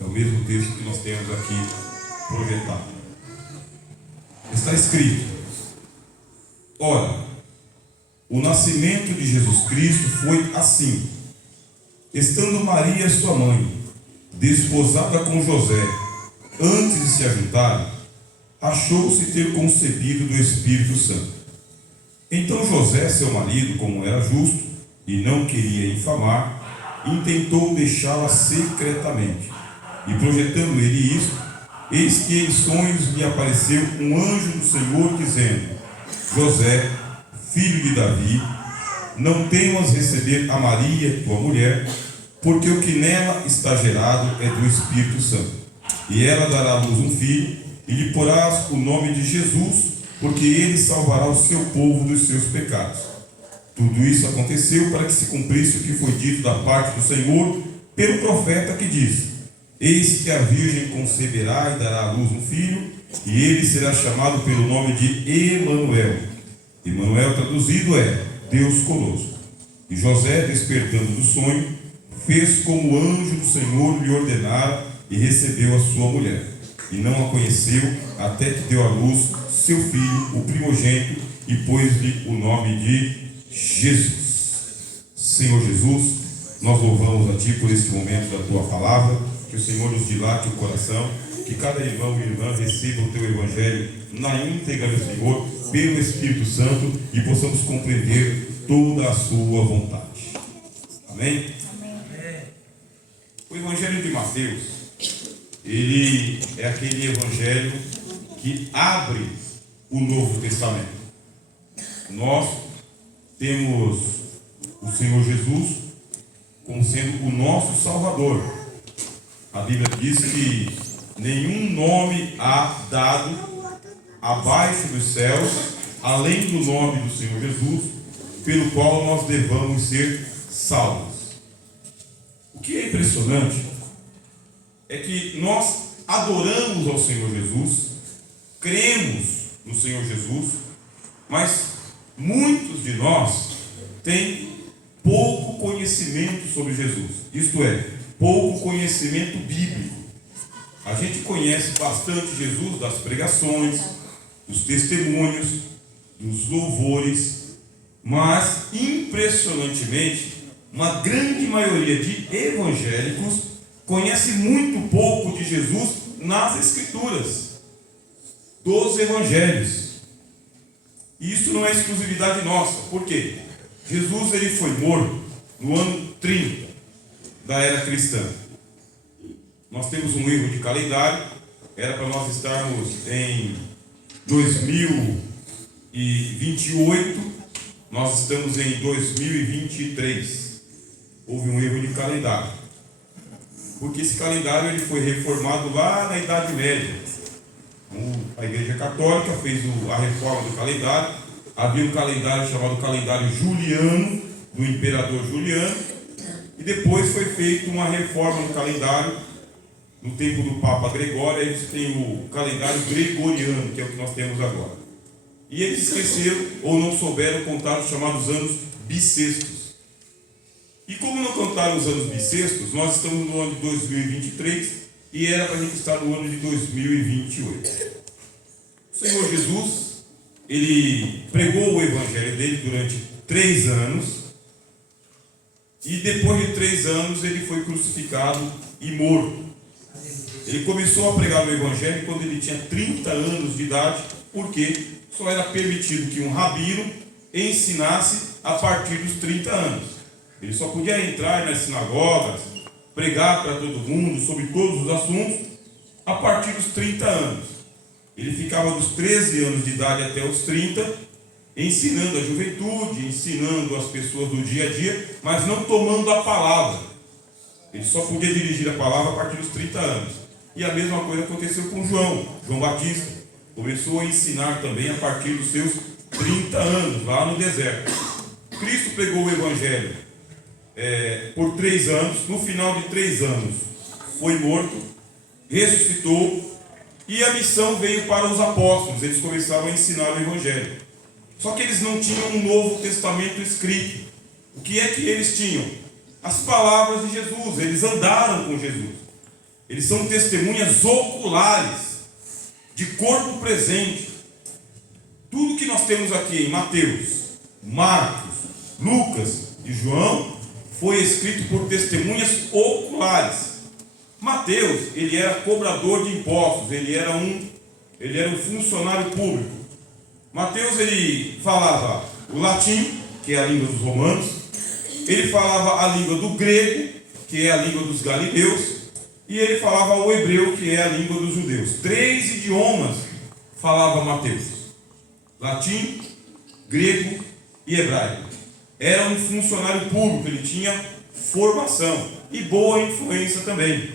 É o mesmo texto que nós temos aqui projetado. Está escrito: ora, o nascimento de Jesus Cristo foi assim. Estando Maria, sua mãe, desposada com José, antes de se ajuntarem, achou-se ter concebido do Espírito Santo. Então José, seu marido, como era justo e não queria infamar, intentou deixá-la secretamente. E projetando ele isto, eis que em sonhos lhe apareceu um anjo do Senhor, dizendo: José, filho de Davi, não temas receber a Maria, tua mulher, porque o que nela está gerado é do Espírito Santo. E ela dará à luz um filho, e lhe porás o nome de Jesus, porque ele salvará o seu povo dos seus pecados. Tudo isso aconteceu para que se cumprisse o que foi dito da parte do Senhor pelo profeta, que diz: eis que a virgem conceberá e dará à luz um filho, e ele será chamado pelo nome de Emanuel. Emanuel traduzido é Deus conosco. E José, despertando do sonho, fez como o anjo do Senhor lhe ordenara e recebeu a sua mulher. E não a conheceu até que deu à luz seu filho, o primogênito, e pôs-lhe o nome de Jesus. Senhor Jesus, nós louvamos a Ti por este momento da Tua palavra. Que o Senhor nos dilate o coração, que cada irmão e irmã receba o Teu Evangelho na íntegra do Senhor, pelo Espírito Santo, e possamos compreender toda a Sua vontade. Amém? O Evangelho de Mateus, ele é aquele Evangelho que abre o Novo Testamento. Nós temos o Senhor Jesus como sendo o nosso Salvador. A Bíblia diz que nenhum nome há dado abaixo dos céus, além do nome do Senhor Jesus, pelo qual nós devamos ser salvos. O que é impressionante é que nós adoramos ao Senhor Jesus, cremos no Senhor Jesus, mas muitos de nós têm pouco conhecimento sobre Jesus. Isto é, pouco conhecimento bíblico. A gente conhece bastante Jesus das pregações, dos testemunhos, dos louvores, mas impressionantemente, uma grande maioria de evangélicos conhece muito pouco de Jesus nas Escrituras, dos Evangelhos. E isso não é exclusividade nossa. Por quê? Jesus ele foi morto no ano 30 da era cristã. Nós temos um erro de calendário. Era para nós estarmos em 2028. Nós estamos em 2023. Houve um erro de calendário, porque esse calendário ele foi reformado lá na Idade Média. A Igreja Católica fez a reforma do calendário. Havia um calendário chamado calendário Juliano, do imperador Juliano, e depois foi feita uma reforma no calendário no tempo do Papa Gregório. Aí você tem o calendário gregoriano, que é o que nós temos agora. E eles esqueceram ou não souberam contar os chamados anos bissextos. E como não contaram os anos bissextos, nós estamos no ano de 2023 e era para a gente estar no ano de 2028. O Senhor Jesus, ele pregou o evangelho dele durante 3 anos e depois de 3 anos ele foi crucificado e morto. Ele começou a pregar o evangelho quando ele tinha 30 anos de idade, porque só era permitido que um rabino ensinasse a partir dos 30 anos. Ele só podia entrar nas sinagogas, pregar para todo mundo sobre todos os assuntos a partir dos 30 anos. Ele ficava dos 13 anos de idade até os 30, ensinando a juventude, ensinando as pessoas do dia a dia, mas não tomando a palavra. Ele só podia dirigir a palavra a partir dos 30 anos. E a mesma coisa aconteceu com João Batista. Começou a ensinar também a partir dos seus 30 anos, lá no deserto. Cristo pregou o evangelho por 3 anos. No final de 3 anos foi morto, ressuscitou, e a missão veio para os apóstolos. Eles começaram a ensinar o evangelho. Só que eles não tinham um Novo Testamento escrito. O que é que eles tinham? As palavras de Jesus. Eles andaram com Jesus. Eles são testemunhas oculares, de corpo presente. Tudo que nós temos aqui em Mateus, Marcos, Lucas e João foi escrito por testemunhas oculares. Mateus, ele era cobrador de impostos, ele era um funcionário público. Mateus, ele falava o latim, que é a língua dos romanos, ele falava a língua do grego, que é a língua dos galileus, e ele falava o hebreu, que é a língua dos judeus. 3 idiomas falava Mateus: latim, grego e hebraico. Era um funcionário público, ele tinha formação e boa influência também.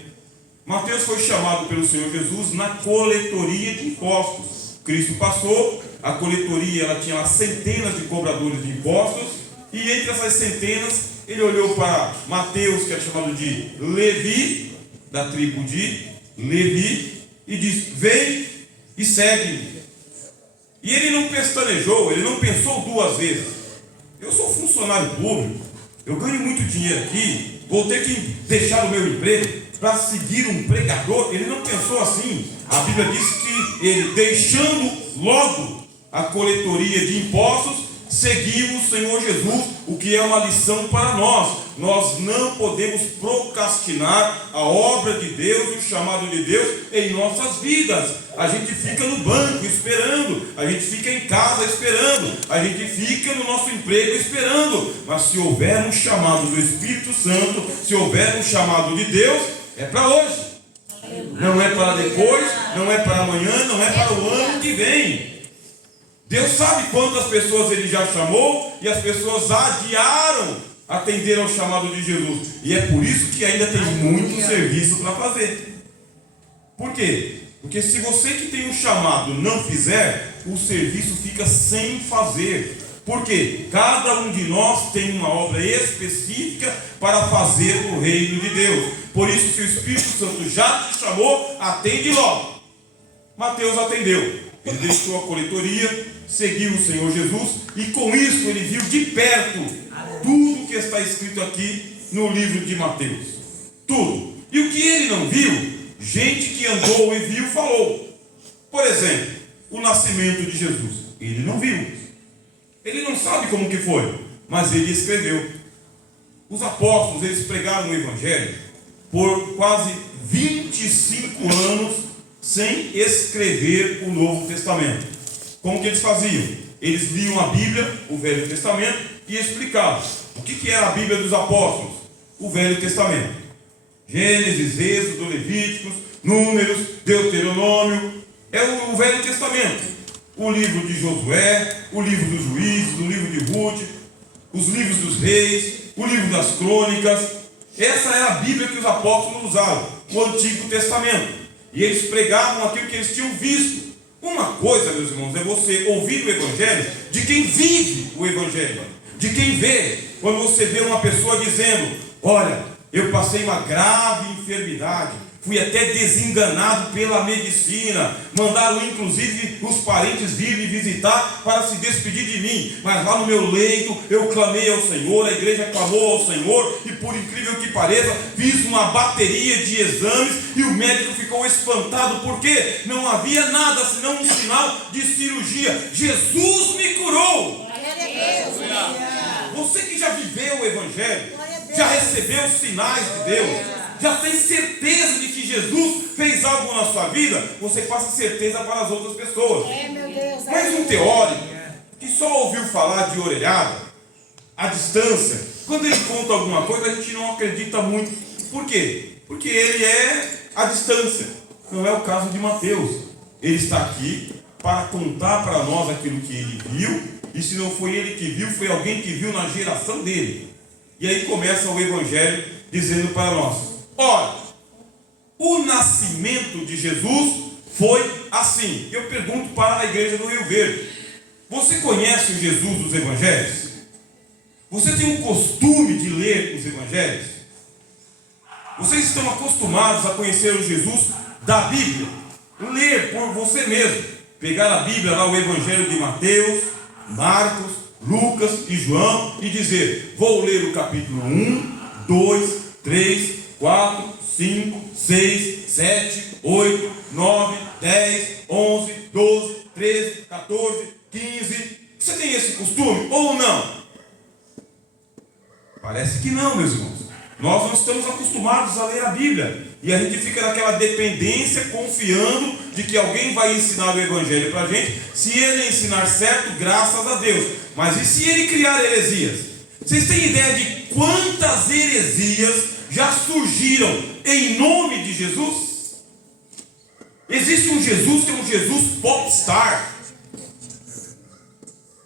Mateus foi chamado pelo Senhor Jesus na coletoria de impostos. Cristo passou, a coletoria ela tinha lá centenas de cobradores de impostos, e entre essas centenas ele olhou para Mateus, que era chamado de Levi, da tribo de Levi, e disse: vem e segue-me. E ele não pestanejou, ele não pensou 2 vezes. Eu sou funcionário público, eu ganho muito dinheiro aqui, vou ter que deixar o meu emprego para seguir um pregador. Ele não pensou assim. A Bíblia diz que ele, deixando logo a coletoria de impostos, seguiu o Senhor Jesus, o que é uma lição para nós. Nós não podemos procrastinar a obra de Deus, o chamado de Deus em nossas vidas. A gente fica no banco esperando, a gente fica em casa esperando, a gente fica no nosso emprego esperando. Mas se houver um chamado do Espírito Santo, se houver um chamado de Deus, é para hoje. Não é para depois, não é para amanhã, não é para o ano que vem. Deus sabe quantas pessoas Ele já chamou e as pessoas adiaram atender ao chamado de Jesus. E é por isso que ainda tem muito serviço para fazer. Por quê? Porque se você que tem um chamado não fizer, o serviço fica sem fazer. Porque cada um de nós tem uma obra específica para fazer no reino de Deus. Por isso, se o Espírito Santo já te chamou, atende logo. Mateus atendeu. Ele deixou a coletoria, seguiu o Senhor Jesus, e com isso ele viu de perto tudo que está escrito aqui no livro de Mateus. Tudo. E o que ele não viu, gente que andou e viu, falou. Por exemplo, o nascimento de Jesus. Ele não viu. Ele não sabe como que foi, mas ele escreveu. Os apóstolos, eles pregaram o Evangelho por quase 25 anos sem escrever o Novo Testamento. Como que eles faziam? Eles liam a Bíblia, o Velho Testamento, e explicavam. O que era a Bíblia dos apóstolos? O Velho Testamento. Gênesis, Êxodo, Levíticos, Números, Deuteronômio. É o Velho Testamento. O livro de Josué, o livro dos Juízes, o livro de Ruth, os livros dos reis, o livro das crônicas. Essa era a Bíblia que os apóstolos usavam, o Antigo Testamento. E eles pregavam aquilo que eles tinham visto. Uma coisa, meus irmãos, é você ouvir o Evangelho de quem vive o Evangelho, de quem vê. Quando você vê uma pessoa dizendo: olha, eu passei uma grave enfermidade, fui até desenganado pela medicina, mandaram inclusive os parentes vir me visitar para se despedir de mim, mas lá no meu leito eu clamei ao Senhor, a igreja clamou ao Senhor, e por incrível que pareça, fiz uma bateria de exames e o médico ficou espantado, porque não havia nada senão um sinal de cirurgia. Jesus me curou. Você que já viveu o Evangelho, já recebeu os sinais de Deus, já tem certeza de que Jesus fez algo na sua vida, você passa certeza para as outras pessoas. Mas um teórico que só ouviu falar de orelhada, à distância, quando ele conta alguma coisa, a gente não acredita muito. Por quê? Porque ele é à distância. Não é o caso de Mateus. Ele está aqui para contar para nós aquilo que ele viu, e se não foi ele que viu, foi alguém que viu na geração dele. E aí começa o Evangelho dizendo para nós: ora, o nascimento de Jesus foi assim. Eu pergunto para a igreja do Rio Verde: você conhece o Jesus dos Evangelhos? Você tem o costume de ler os Evangelhos? Vocês estão acostumados a conhecer o Jesus da Bíblia? Ler por você mesmo. Pegar a Bíblia lá, o Evangelho de Mateus, Marcos, Lucas e João, e dizer: vou ler o capítulo 1, 2, 3, 4, 5, 6, 7, 8, 9, 10, 11, 12, 13, 14, 15. Você tem esse costume ou não? Parece que não, meus irmãos. Nós não estamos acostumados a ler a Bíblia. E a gente fica naquela dependência, confiando de que alguém vai ensinar o Evangelho para a gente. Se ele ensinar certo, graças a Deus. Mas e se ele criar heresias? Vocês têm ideia de quantas heresias já surgiram em nome de Jesus? Existe um Jesus que é um Jesus popstar.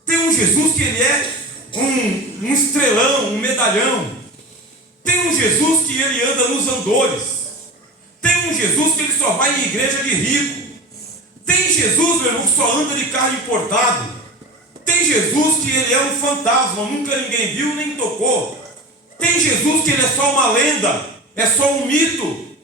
Tem um Jesus que ele é um estrelão, um medalhão. Tem um Jesus que ele anda nos andores. Tem um Jesus que ele só vai em igreja de rico. Tem Jesus, meu irmão, que só anda de carro importado. Tem Jesus que ele é um fantasma, nunca ninguém viu nem tocou. Tem Jesus que ele é só uma lenda, é só um mito.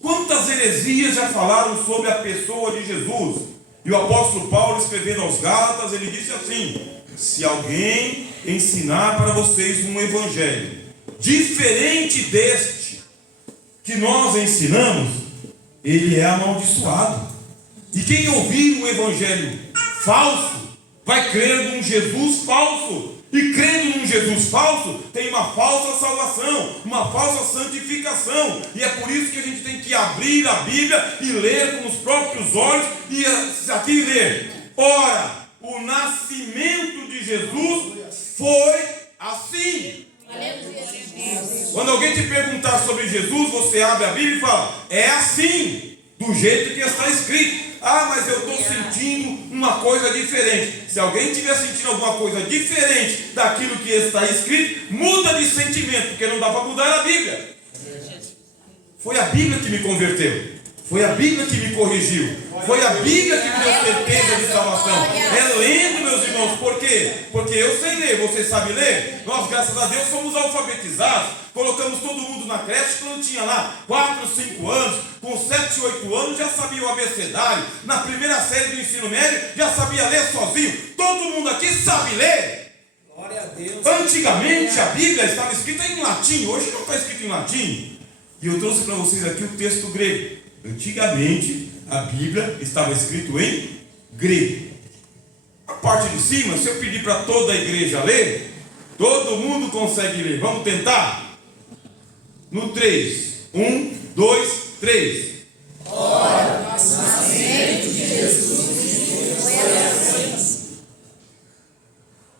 Quantas heresias já falaram sobre a pessoa de Jesus? E o apóstolo Paulo, escrevendo aos Gálatas, ele disse assim: se alguém ensinar para vocês um evangelho diferente deste que nós ensinamos, ele é amaldiçoado. E quem ouvir um evangelho falso vai crer num Jesus falso. E crendo num Jesus falso, tem uma falsa salvação, uma falsa santificação. E é por isso que a gente tem que abrir a Bíblia e ler com os próprios olhos. E aqui ler: ora, o nascimento de Jesus foi assim. Quando alguém te perguntar sobre Jesus, você abre a Bíblia e fala: é assim, do jeito que está escrito. Ah, mas eu estou sentindo uma coisa diferente. Se alguém estiver sentindo alguma coisa diferente daquilo que está escrito, muda de sentimento, porque não dá para mudar a Bíblia. Foi a Bíblia que me converteu. Foi a Bíblia que me corrigiu. Foi a Bíblia que me deu certeza de salvação. É lendo, meus irmãos. Por quê? Porque eu sei ler, você sabe ler. Nós, graças a Deus, somos alfabetizados. Colocamos todo mundo na creche quando tinha lá 4, 5 anos. Com 7, 8 anos já sabia o abecedário. Na primeira série do ensino médio já sabia ler sozinho. Todo mundo aqui sabe ler. Glória a Deus. Antigamente a Bíblia estava escrita em latim. Hoje não está escrita em latim. E eu trouxe para vocês aqui o texto grego. Antigamente a Bíblia estava escrito em grego. A parte de cima, se eu pedir para toda a igreja ler, todo mundo consegue ler. Vamos tentar? No 3. 1, 2, 3. Ora, o nascimento de Jesus foi assim.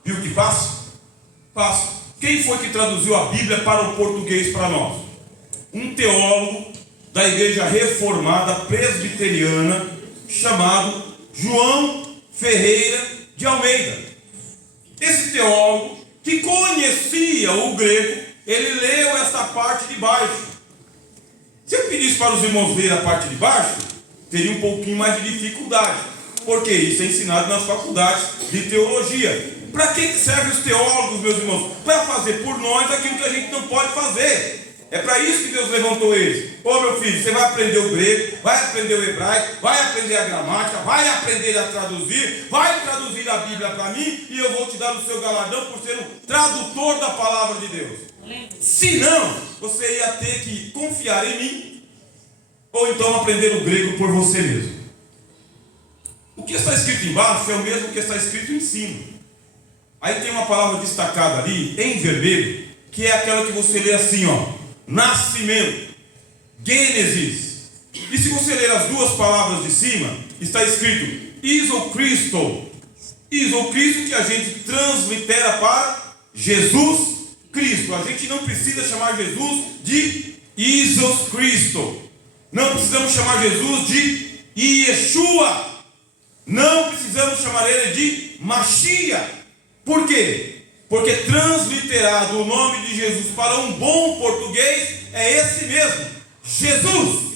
Viu que fácil? Fácil. Quem foi que traduziu a Bíblia para o português para nós? Um teólogo da igreja reformada presbiteriana chamado João Ferreira de Almeida. Esse teólogo, que conhecia o grego, ele leu essa parte de baixo. Se eu pedisse para os irmãos ler a parte de baixo, teria um pouquinho mais de dificuldade, porque isso é ensinado nas faculdades de teologia. Para que servem os teólogos, meus irmãos? Para fazer por nós aquilo que a gente não pode fazer. É para isso que Deus levantou eles. Ô meu filho, você vai aprender o grego, vai aprender o hebraico, vai aprender a gramática, vai aprender a traduzir, vai traduzir a Bíblia para mim, e eu vou te dar o seu galardão por ser um tradutor da palavra de Deus. Se não, você ia ter que confiar em mim, ou então aprender o grego por você mesmo. O que está escrito embaixo é o mesmo que está escrito em cima. Aí tem uma palavra destacada ali, em vermelho, que é aquela que você lê assim, ó: nascimento, Gênesis. E se você ler as duas palavras de cima, está escrito Isocristo. Isocristo, que a gente translitera para Jesus Cristo. A gente não precisa chamar Jesus de Isos Cristo. Não precisamos chamar Jesus de Yeshua. Não precisamos chamar ele de Mashiach. Por quê? Porque transliterado o nome de Jesus para um bom português é esse mesmo: Jesus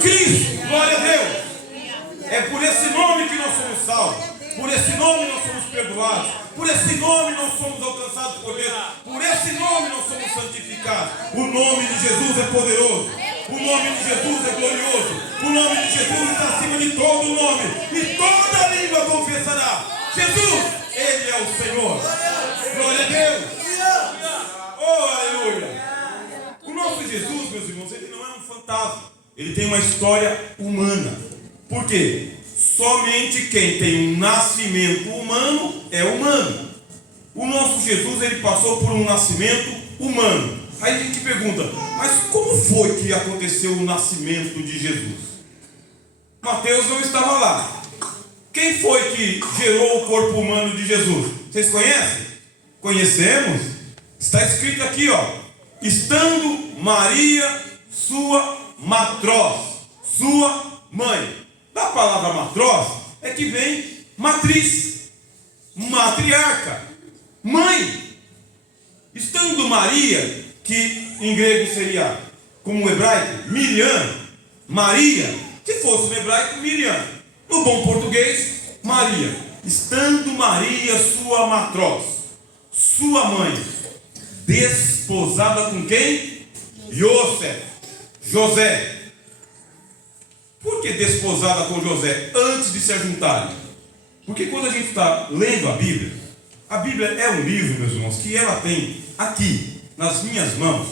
Cristo. Glória a Deus. É por esse nome que nós somos salvos. Por esse nome nós somos perdoados. Por esse nome nós somos alcançados por Deus. Por esse nome nós somos santificados. O nome de Jesus é poderoso. O nome de Jesus é glorioso. O nome de Jesus está acima de todo nome. E toda língua confessará: Jesus, Ele é o Senhor. Glória a Deus. Oh, aleluia. O nosso Jesus, meus irmãos, ele não é um fantasma. Ele tem uma história humana. Por quê? Somente quem tem um nascimento humano é humano. O nosso Jesus, ele passou por um nascimento humano. Aí a gente pergunta, mas como foi que aconteceu o nascimento de Jesus? Mateus não estava lá. Quem foi que gerou o corpo humano de Jesus? Vocês conhecem? Conhecemos? Está escrito aqui, ó. Estando Maria, sua matrós, sua mãe. Da palavra matrós é que vem matriz, matriarca, mãe. Estando Maria, que em grego seria, como hebraico, Miriam, Maria, se fosse no hebraico, Miriam. No bom português, Maria. Estando Maria, sua matrós, sua mãe, desposada com quem? José. Por que desposada com José antes de se juntarem? Porque quando a gente está lendo a Bíblia é um livro, meus irmãos, que ela tem aqui, nas minhas mãos.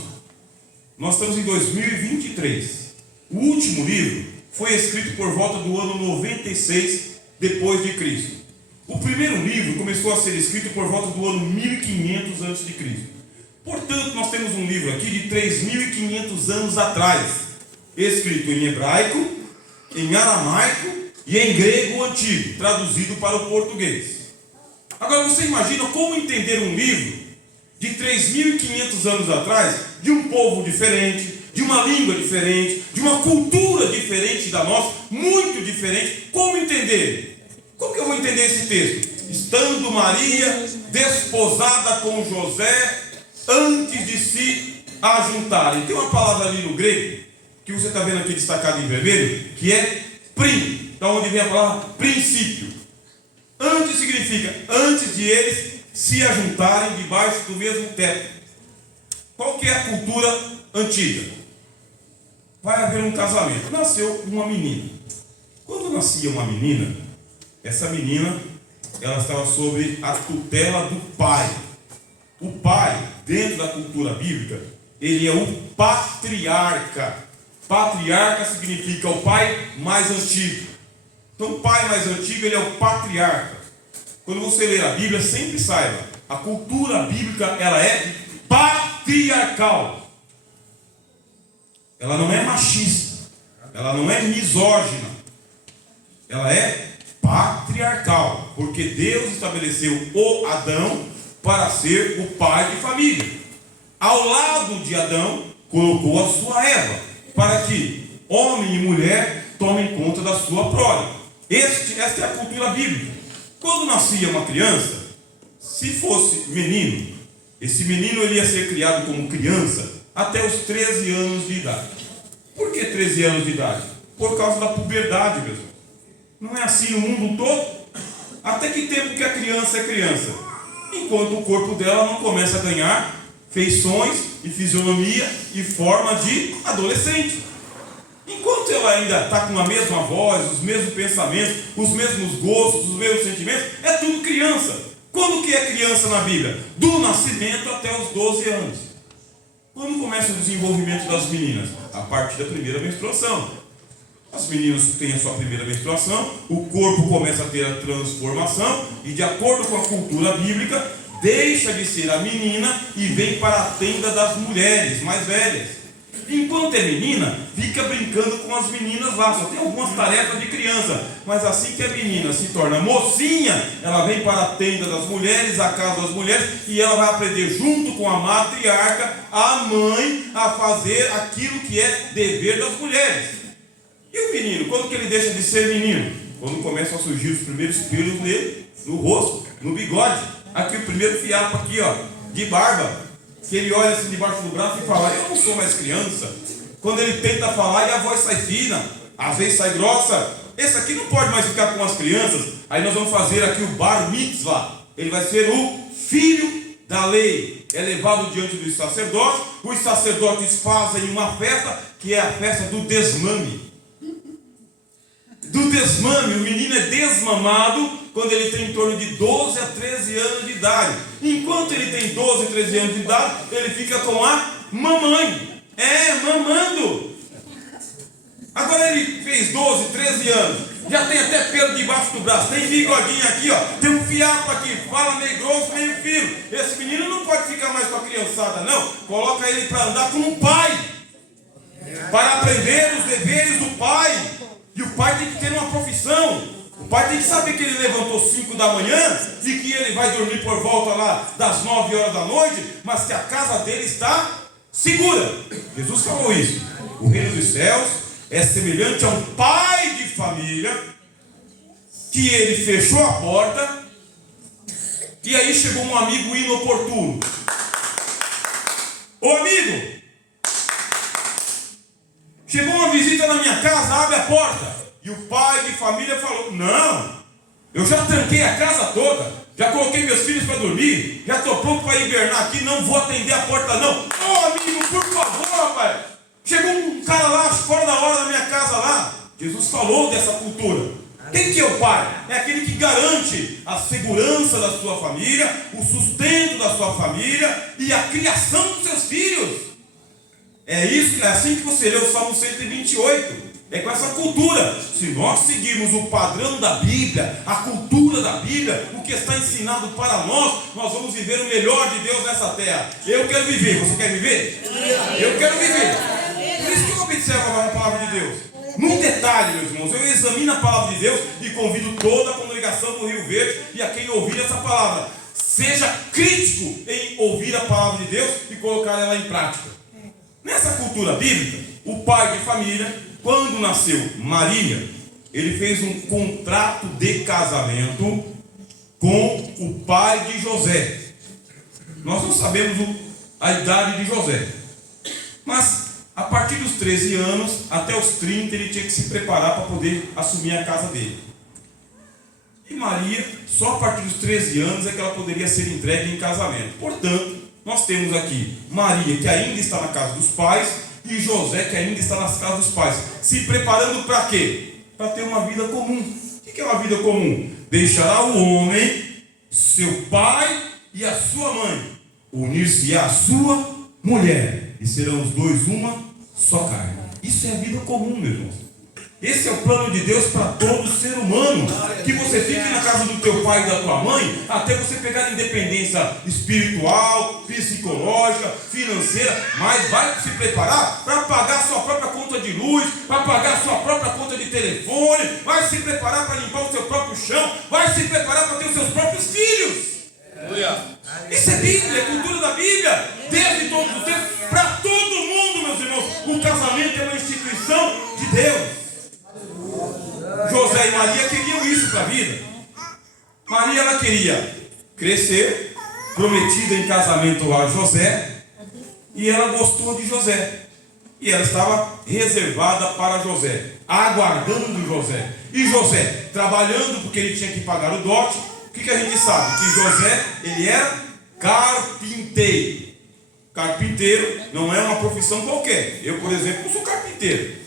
Nós estamos em 2023. O último livro foi escrito por volta do ano 96 depois de Cristo. O primeiro livro começou a ser escrito por volta do ano 1500 antes de Cristo. Portanto, nós temos um livro aqui de 3.500 anos atrás, escrito em hebraico, em aramaico e em grego antigo, traduzido para o português. Agora você imagina como entender um livro de 3.500 anos atrás, de um povo diferente, de uma língua diferente, de uma cultura diferente da nossa, muito diferente. Como entender? Como que eu vou entender esse texto? Estando Maria desposada com José antes de se ajuntarem. Tem uma palavra ali no grego, que você está vendo aqui destacado em vermelho, que é prim, da onde vem a palavra princípio. Antes significa antes de eles se ajuntarem debaixo do mesmo teto. Qual que é a cultura antiga? Vai haver um casamento. Nasceu uma menina. Quando nascia uma menina, essa menina, ela estava sob a tutela do pai. O pai, dentro da cultura bíblica, ele é o patriarca. Patriarca significa o pai mais antigo. Então o pai mais antigo, ele é o patriarca. Quando você ler a Bíblia, sempre saiba, a cultura bíblica, ela é patriarcal. Ela não é machista, ela não é misógina, ela é patriarcal, porque Deus estabeleceu o Adão para ser o pai de família. Ao lado de Adão, colocou a sua Eva, para que homem e mulher tomem conta da sua prole. Esta é a cultura bíblica. Quando nascia uma criança, se fosse menino, esse menino ele ia ser criado como criança até os 13 anos de idade. Por que 13 anos de idade? Por causa da puberdade, mesmo. Não é assim no mundo todo? Até que tempo que a criança é criança? Enquanto o corpo dela não começa a ganhar feições e fisionomia e forma de adolescente. Enquanto ela ainda está com a mesma voz, os mesmos pensamentos, os mesmos gostos, os mesmos sentimentos, é tudo criança. Quando que é criança na Bíblia? Do nascimento até os 12 anos. Quando começa o desenvolvimento das meninas? A partir da primeira menstruação. As meninas têm a sua primeira menstruação, o corpo começa a ter a transformação e, de acordo com a cultura bíblica, deixa de ser a menina e vem para a tenda das mulheres mais velhas. Enquanto é menina, fica brincando com as meninas lá, só tem algumas tarefas de criança. Mas assim que a menina se torna mocinha, ela vem para a tenda das mulheres, a casa das mulheres, e ela vai aprender junto com a matriarca, a mãe, a fazer aquilo que é dever das mulheres. E o menino, quando que ele deixa de ser menino? Quando começam a surgir os primeiros pelos nele, no rosto, no bigode. Aqui o primeiro fiapo aqui, ó, de barba. Que ele olha assim debaixo do braço e fala, eu não sou mais criança. Quando ele tenta falar e a voz sai fina, às vezes sai grossa. Esse aqui não pode mais ficar com as crianças. Aí nós vamos fazer aqui o bar mitzvah. Ele vai ser o filho da lei. É levado diante dos sacerdotes. Os sacerdotes fazem uma festa, que é a festa do desmame. Do desmame, o menino é desmamado quando ele tem em torno de 12 a 13 anos de idade. Enquanto ele tem 12 a 13 anos de idade, ele fica com a mamãe. Mamando. Agora ele fez 12, 13 anos. Já tem até pelo debaixo do braço. Tem bigodinho aqui, ó. Tem um fiapo aqui. Fala meio grosso, meio fino. Esse menino não pode ficar mais com a criançada, não. Coloca ele para andar com um pai. Para aprender os deveres do pai. E o pai tem que ter uma profissão. O pai tem que saber que ele levantou 5 da manhã e que ele vai dormir por volta lá das 9 horas da noite, mas que a casa dele está segura. Jesus falou isso. O reino dos céus é semelhante a um pai de família que ele fechou a porta e aí chegou um amigo inoportuno. Ô amigo, chegou uma visita na minha casa, abre a porta. E o pai de família falou: não, eu já tranquei a casa toda, já coloquei meus filhos para dormir, já estou pronto para hibernar aqui, não vou atender a porta não. Ô amigo, por favor, rapaz, chegou um cara lá fora da hora da minha casa lá. Jesus falou dessa cultura. Quem que é o pai? É aquele que garante a segurança da sua família, o sustento da sua família e a criação dos seus filhos. É isso, é assim que você lê o Salmo 128. É com essa cultura. Se nós seguirmos o padrão da Bíblia, a cultura da Bíblia, o que está ensinado para nós, nós vamos viver o melhor de Deus nessa terra. Eu quero viver. Você quer viver? Eu quero viver. Por isso que eu observo a palavra de Deus. Num detalhe, meus irmãos, eu examino a palavra de Deus e convido toda a congregação do Rio Verde e a quem ouvir essa palavra. Seja crítico em ouvir a palavra de Deus e colocar ela em prática. Nessa cultura bíblica, o pai de família, quando nasceu Maria, ele fez um contrato de casamento com o pai de José. Nós não sabemos a idade de José, mas a partir dos 13 anos até os 30 ele tinha que se preparar para poder assumir a casa dele. E Maria, só a partir dos 13 anos é que ela poderia ser entregue em casamento. Portanto, nós temos aqui Maria, que ainda está na casa dos pais, e José, que ainda está nas casas dos pais, se preparando para quê? Para ter uma vida comum. O que é uma vida comum? Deixará o homem, seu pai e a sua mãe, unir-se à sua mulher, e serão os dois uma só carne. Isso é a vida comum, meus irmãos. Esse é o plano de Deus para todo ser humano. Que você fique na casa do teu pai e da tua mãe até você pegar independência espiritual, psicológica, financeira, mas vai se preparar para pagar sua própria conta de luz, para pagar sua própria conta de telefone, vai se preparar para limpar o seu próprio chão, vai se preparar para ter os seus próprios filhos. Isso é Bíblia, é cultura da Bíblia, desde todos os tempos, para todo mundo, meus irmãos. O casamento é uma instituição de Deus. José e Maria queriam isso para a vida. Maria, ela queria crescer, prometida em casamento a José, e ela gostou de José, e ela estava reservada para José, aguardando José. E José, trabalhando porque ele tinha que pagar o dote. O que a gente sabe? Que José, ele era carpinteiro. Carpinteiro não é uma profissão qualquer. Eu, por exemplo, não sou carpinteiro.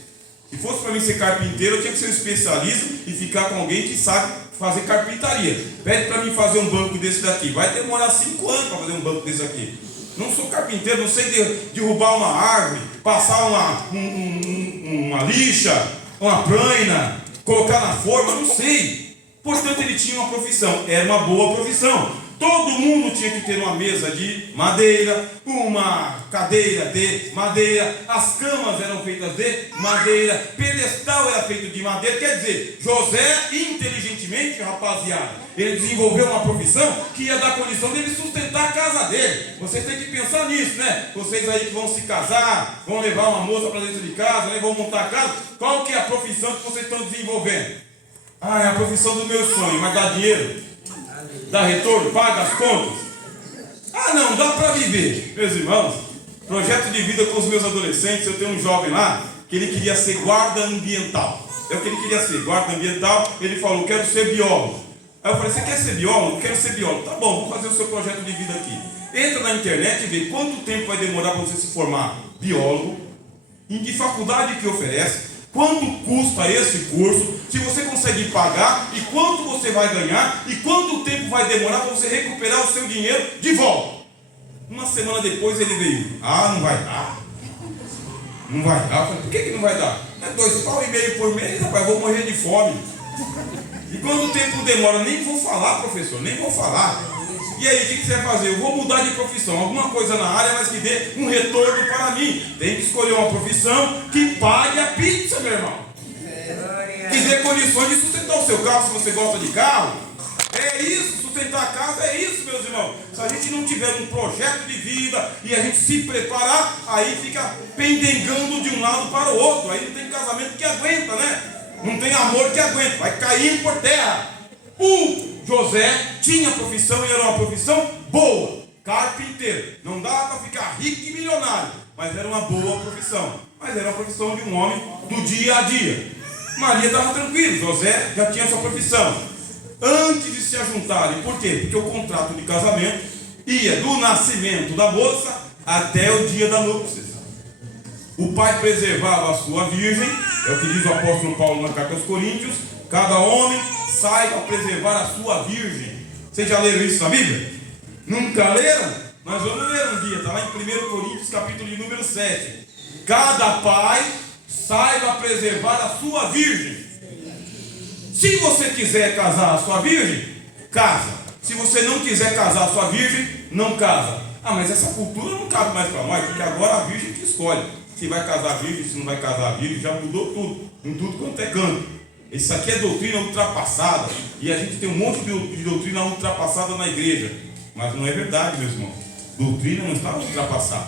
Se fosse para mim ser carpinteiro, eu tinha que ser um especialista e ficar com alguém que sabe fazer carpintaria. Pede para mim fazer um banco desse daqui. Vai demorar 5 anos para fazer um banco desse aqui. Não sou carpinteiro, não sei derrubar uma árvore, passar uma lixa, uma plaina, colocar na forma, não sei. Portanto, ele tinha uma profissão, era uma boa profissão. Todo mundo tinha que ter uma mesa de madeira, uma cadeira de madeira, as camas eram feitas de madeira, pedestal era feito de madeira. Quer dizer, José, inteligentemente, rapaziada, ele desenvolveu uma profissão que ia dar condição dele sustentar a casa dele. Vocês têm que pensar nisso, né? Vocês aí que vão se casar, vão levar uma moça para dentro de casa, né? Vão montar a casa. Qual que é a profissão que vocês estão desenvolvendo? É a profissão do meu sonho, mas dá dinheiro? Dá retorno? Paga as contas? Não dá para viver. Meus irmãos, projeto de vida com os meus adolescentes. Eu tenho um jovem lá que ele queria ser guarda ambiental. É o que ele queria ser, guarda ambiental. Ele falou, quero ser biólogo. Aí eu falei, você quer ser biólogo? Quero ser biólogo. Tá bom, vou fazer o seu projeto de vida aqui. Entra na internet e vê quanto tempo vai demorar para você se formar biólogo, em que faculdade que oferece, quanto custa esse curso, se você consegue pagar, e quanto você vai ganhar, e quanto tempo vai demorar para você recuperar o seu dinheiro de volta. Uma semana depois ele veio, não vai dar. Não vai dar. Eu falei, por que não vai dar? É 2,5 pau por mês, rapaz, eu vou morrer de fome. E quando o tempo demora, nem vou falar, professor, nem vou falar. E aí, o que você vai fazer? Eu vou mudar de profissão, alguma coisa na área, mas que dê um retorno para mim. Tem que escolher uma profissão que pague a pizza, meu irmão. Que dê condições de sustentar o seu carro, se você gosta de carro. É isso, sustentar a casa é isso, meus irmãos. Se a gente não tiver um projeto de vida e a gente se preparar, aí fica pendengando de um lado para o outro. Aí não tem casamento que aguenta, né? Não tem amor que aguenta, vai caindo por terra. O José tinha profissão e era uma profissão boa, carpinteiro. Não dava para ficar rico e milionário, mas era uma boa profissão. Mas era uma profissão de um homem do dia a dia. Maria estava tranquila, José já tinha sua profissão. Antes de se ajuntarem, por quê? Porque o contrato de casamento ia do nascimento da moça até o dia da núpcias. O pai preservava a sua virgem, é o que diz o apóstolo Paulo na carta aos Coríntios. Cada homem saiba preservar a sua virgem. Vocês já leram isso na Bíblia? Nunca leram? Nós vamos ler um dia, está lá em 1 Coríntios, capítulo de número 7. Cada pai saiba preservar a sua virgem. Se você quiser casar a sua virgem, casa. Se você não quiser casar a sua virgem, não casa. Ah, mas essa cultura não cabe mais para nós, porque agora a virgem que escolhe. Se vai casar virgem, se não vai casar virgem, já mudou tudo. Em tudo quanto é canto. Isso aqui é doutrina ultrapassada. E a gente tem um monte de doutrina ultrapassada na igreja. Mas não é verdade, meus irmãos. Doutrina não está ultrapassada.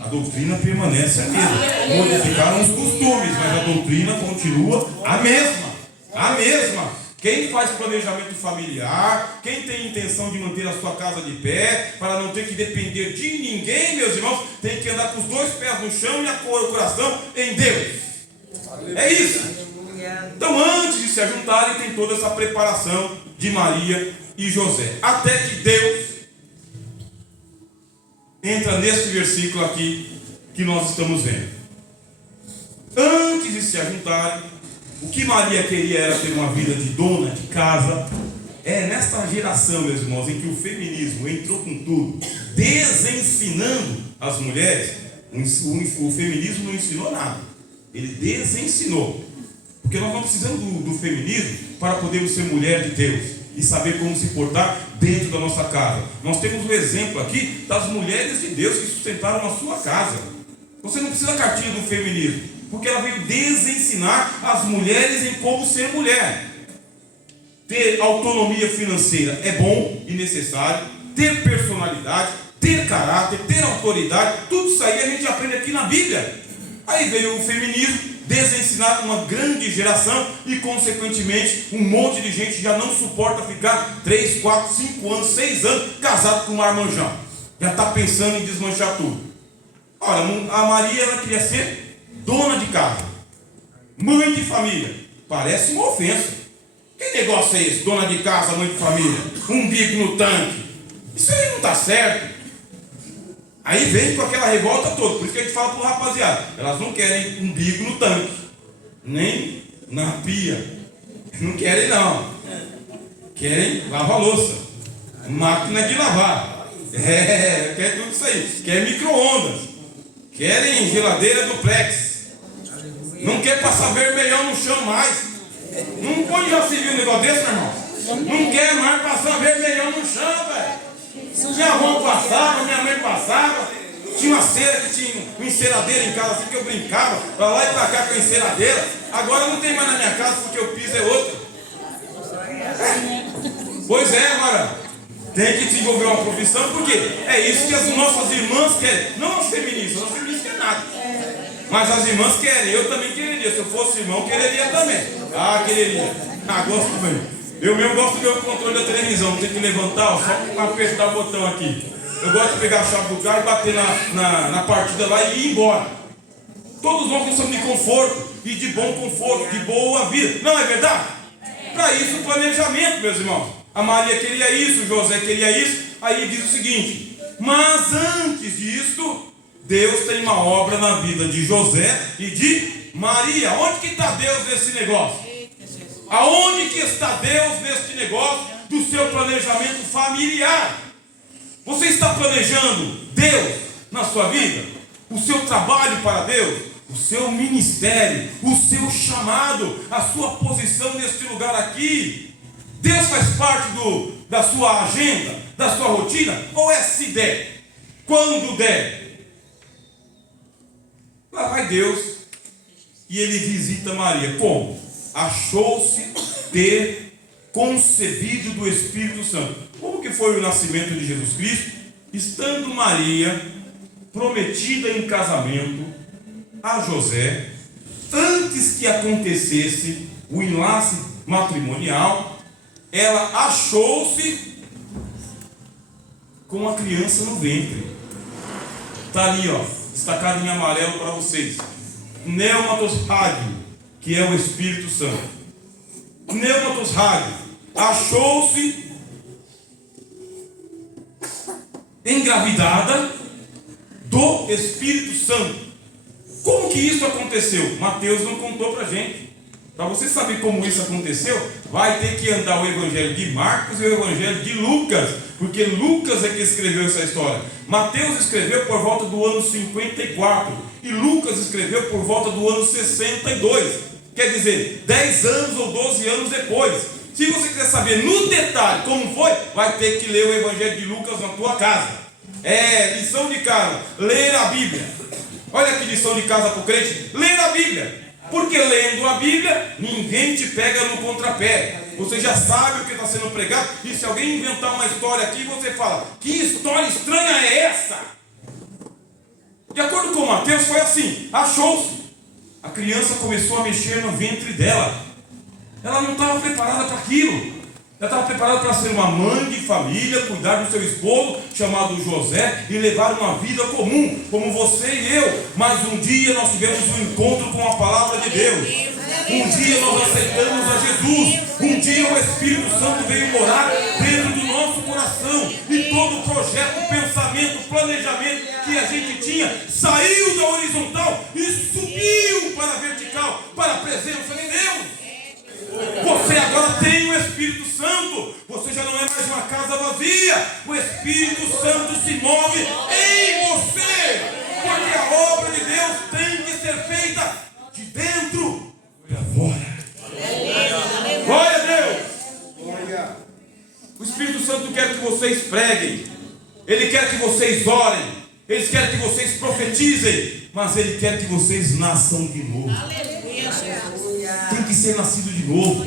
A doutrina permanece a mesma. Modificaram os costumes, mas a doutrina continua a mesma. A mesma. Quem faz planejamento familiar, quem tem intenção de manter a sua casa de pé, para não ter que depender de ninguém, meus irmãos, tem que andar com os 2 pés no chão e o coração em Deus. É isso. Então, antes de se ajuntarem, tem toda essa preparação de Maria e José. Até que Deus entra nesse versículo aqui que nós estamos vendo. Antes de se ajuntarem, o que Maria queria era ter uma vida de dona de casa. É nesta geração, meus irmãos, em que o feminismo entrou com tudo, desensinando as mulheres. O feminismo não ensinou nada, ele desensinou. Porque nós não precisamos do feminismo para podermos ser mulher de Deus e saber como se portar dentro da nossa casa. Nós temos um exemplo aqui das mulheres de Deus que sustentaram a sua casa. Você não precisa da cartinha do feminismo, porque ela veio desensinar as mulheres em como ser mulher. Ter autonomia financeira é bom e necessário, ter personalidade, ter caráter, ter autoridade, tudo isso aí a gente aprende aqui na Bíblia. Aí veio o feminismo desensinar uma grande geração e, consequentemente, um monte de gente já não suporta ficar 3, 4, 5 anos, 6 anos casado com um marmanjão. Já está pensando em desmanchar tudo. Olha, a Maria, ela queria ser dona de casa, mãe de família. Parece uma ofensa. Que negócio é esse? Dona de casa, mãe de família, umbigo no tanque. Isso aí não está certo. Aí vem com aquela revolta toda. Por isso que a gente fala para o rapaziada, elas não querem umbigo no tanque, nem na pia. Não querem não. Querem lava-louça, máquina de lavar. Quer tudo isso aí. Quer micro-ondas. Querem geladeira duplex. Não quer passar vermelhão no chão mais. Não pode já se viu um negócio desse, meu irmão? Não quer mais passar vermelhão no chão, velho. Minha avó passava, minha mãe passava. Tinha uma cera que tinha uma enceradeira em casa, assim que eu brincava, pra lá e pra cá com a enceradeira. Agora não tem mais na minha casa porque o piso é outro. Pois é, agora tem que desenvolver uma profissão, porque é isso que as nossas irmãs querem. Não as feministas querem nada. Mas as irmãs querem, eu também quereria. Se eu fosse irmão, quereria também. Ah, quereria. Ah, gosto também. Eu mesmo gosto do meu controle da televisão, não tem que levantar, ó, só para apertar o botão aqui. Eu gosto de pegar a chave do carro e bater na partida lá e ir embora. Todos nós gostamos de conforto, e de bom conforto, de boa vida. Não é verdade? Para isso o planejamento, meus irmãos. A Maria queria isso, o José queria isso. Aí diz o seguinte: mas antes disto, Deus tem uma obra na vida de José e de Maria. Onde que está Deus nesse negócio? Aonde que está Deus neste negócio do seu planejamento familiar? Você está planejando Deus na sua vida? O seu trabalho para Deus? o seu ministério, o seu chamado, a sua posição neste lugar aqui. Deus faz parte da sua agenda, da sua rotina, ou é se der, quando der? Lá vai Deus e ele visita Maria. Como? Achou-se ter concebido do Espírito Santo. Como que foi o nascimento de Jesus Cristo? Estando Maria prometida em casamento a José, antes que acontecesse o enlace matrimonial, ela achou-se com a criança no ventre. Está ali, ó, destacado em amarelo para vocês. Pneumatos rádio, que é o Espírito Santo. Pneumatos rádio, achou-se engravidada do Espírito Santo. Como que isso aconteceu? Mateus não contou para a gente. Para você saber como isso aconteceu, vai ter que andar o Evangelho de Marcos e o Evangelho de Lucas, porque Lucas é que escreveu essa história. Mateus escreveu por volta do ano 54 e Lucas escreveu por volta do ano 62. Quer dizer, 10 anos ou 12 anos depois. Se você quiser saber no detalhe como foi, vai ter que ler o Evangelho de Lucas na tua casa. É, lição de casa, ler a Bíblia. Olha que lição de casa para o crente, ler a Bíblia. Porque lendo a Bíblia, ninguém te pega no contrapé. Você já sabe o que está sendo pregado. E se alguém inventar uma história aqui, você fala: que história estranha é essa? De acordo com Mateus, foi assim: achou-se. A criança começou a mexer no ventre dela. Ela não estava preparada para aquilo. Ela estava preparada para ser uma mãe de família, cuidar do seu esposo, chamado José, e levar uma vida comum, como você e eu. Mas um dia nós tivemos um encontro com a palavra de Deus. Um dia nós aceitamos a Jesus. Um dia o Espírito Santo veio morar dentro do nosso coração. E todo o projeto, pensamento, planejamento que a gente tinha saiu da horizontal e subiu para a vertical, para a presença de Deus. Você agora tem o Espírito Santo. Você já não é mais uma casa vazia. O Espírito Santo se move em você, porque a obra de Deus tem que ser feita de dentro para fora. Glória a Deus. O Espírito Santo quer que vocês preguem, ele quer que vocês orem, ele quer que vocês profetizem, mas ele quer que vocês nasçam de novo. Tem que ser nascido de novo.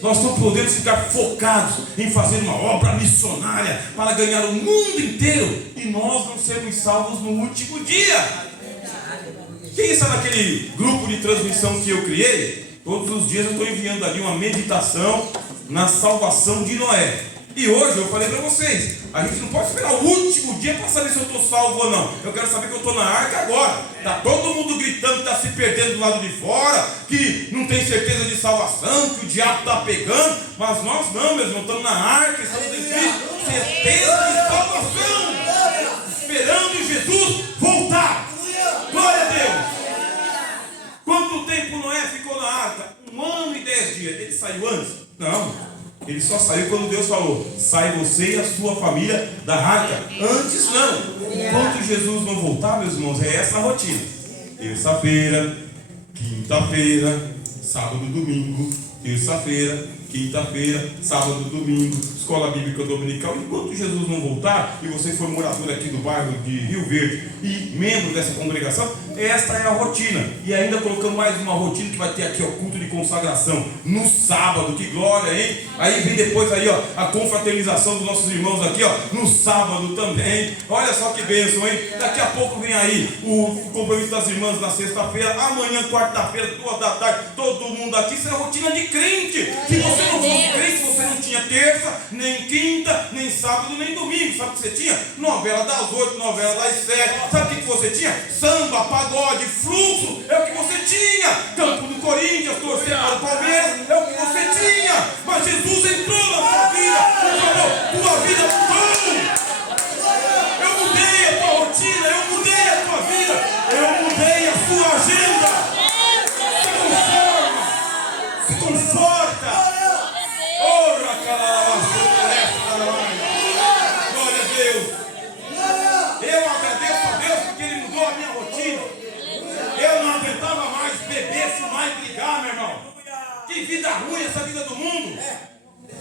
Nós não podemos ficar focados em fazer uma obra missionária para ganhar o mundo inteiro e nós não sermos salvos no último dia. Quem está naquele grupo de transmissão que eu criei? Todos os dias eu estou enviando ali uma meditação na salvação de Noé. E hoje eu falei para vocês, a gente não pode esperar o último dia para saber se eu estou salvo ou não. Eu quero saber que eu estou na arca agora. Está todo mundo gritando que está se perdendo do lado de fora, que não tem certeza de salvação, que o diabo está pegando. Mas nós não, meus irmãos, estamos na arca, estamos em Cristo, certeza de salvação, esperando Jesus voltar. Glória a Deus. Quanto tempo Noé ficou na arca? 1 ano e 10 dias. Ele saiu antes? Não. Ele só saiu quando Deus falou: sai você e a sua família da arca. Antes não. Enquanto Jesus não voltar, meus irmãos, é essa a rotina: terça-feira, quinta-feira, sábado, domingo. Terça-feira, quinta-feira, sábado, domingo, escola bíblica dominical. Enquanto Jesus não voltar e você for morador aqui do bairro de Rio Verde e membro dessa congregação, esta é a rotina. E ainda colocamos mais uma rotina que vai ter aqui, ó, culto de consagração no sábado. Que glória, hein? Aí vem depois aí, ó, a confraternização dos nossos irmãos aqui, ó, no sábado também. Olha só que bênção, hein? Daqui a pouco vem aí o compromisso das irmãs na sexta-feira, amanhã, quarta-feira, 2 da tarde, todo mundo aqui. Isso é a rotina de crente. Se você não fosse crente, você não tinha terça, nem quinta, nem sábado, nem domingo. Sabe o que você tinha? Novela das 8, novela das 7. Sabe o que você tinha? Samba, pagode, fluxo. É o que você tinha. Campo do Corinthians, torcer para o Palmeiras. É o que você tinha. Mas Jesus entrou na sua vida e falou: tua vida mudou. Eu mudei a tua rotina, eu mudei a tua vida, eu mudei a sua agenda. Se conforta. Ora, glória a Deus. Eu agradeço a Deus porque Ele mudou a minha rotina. Eu não aguentava vida ruim, essa vida do mundo.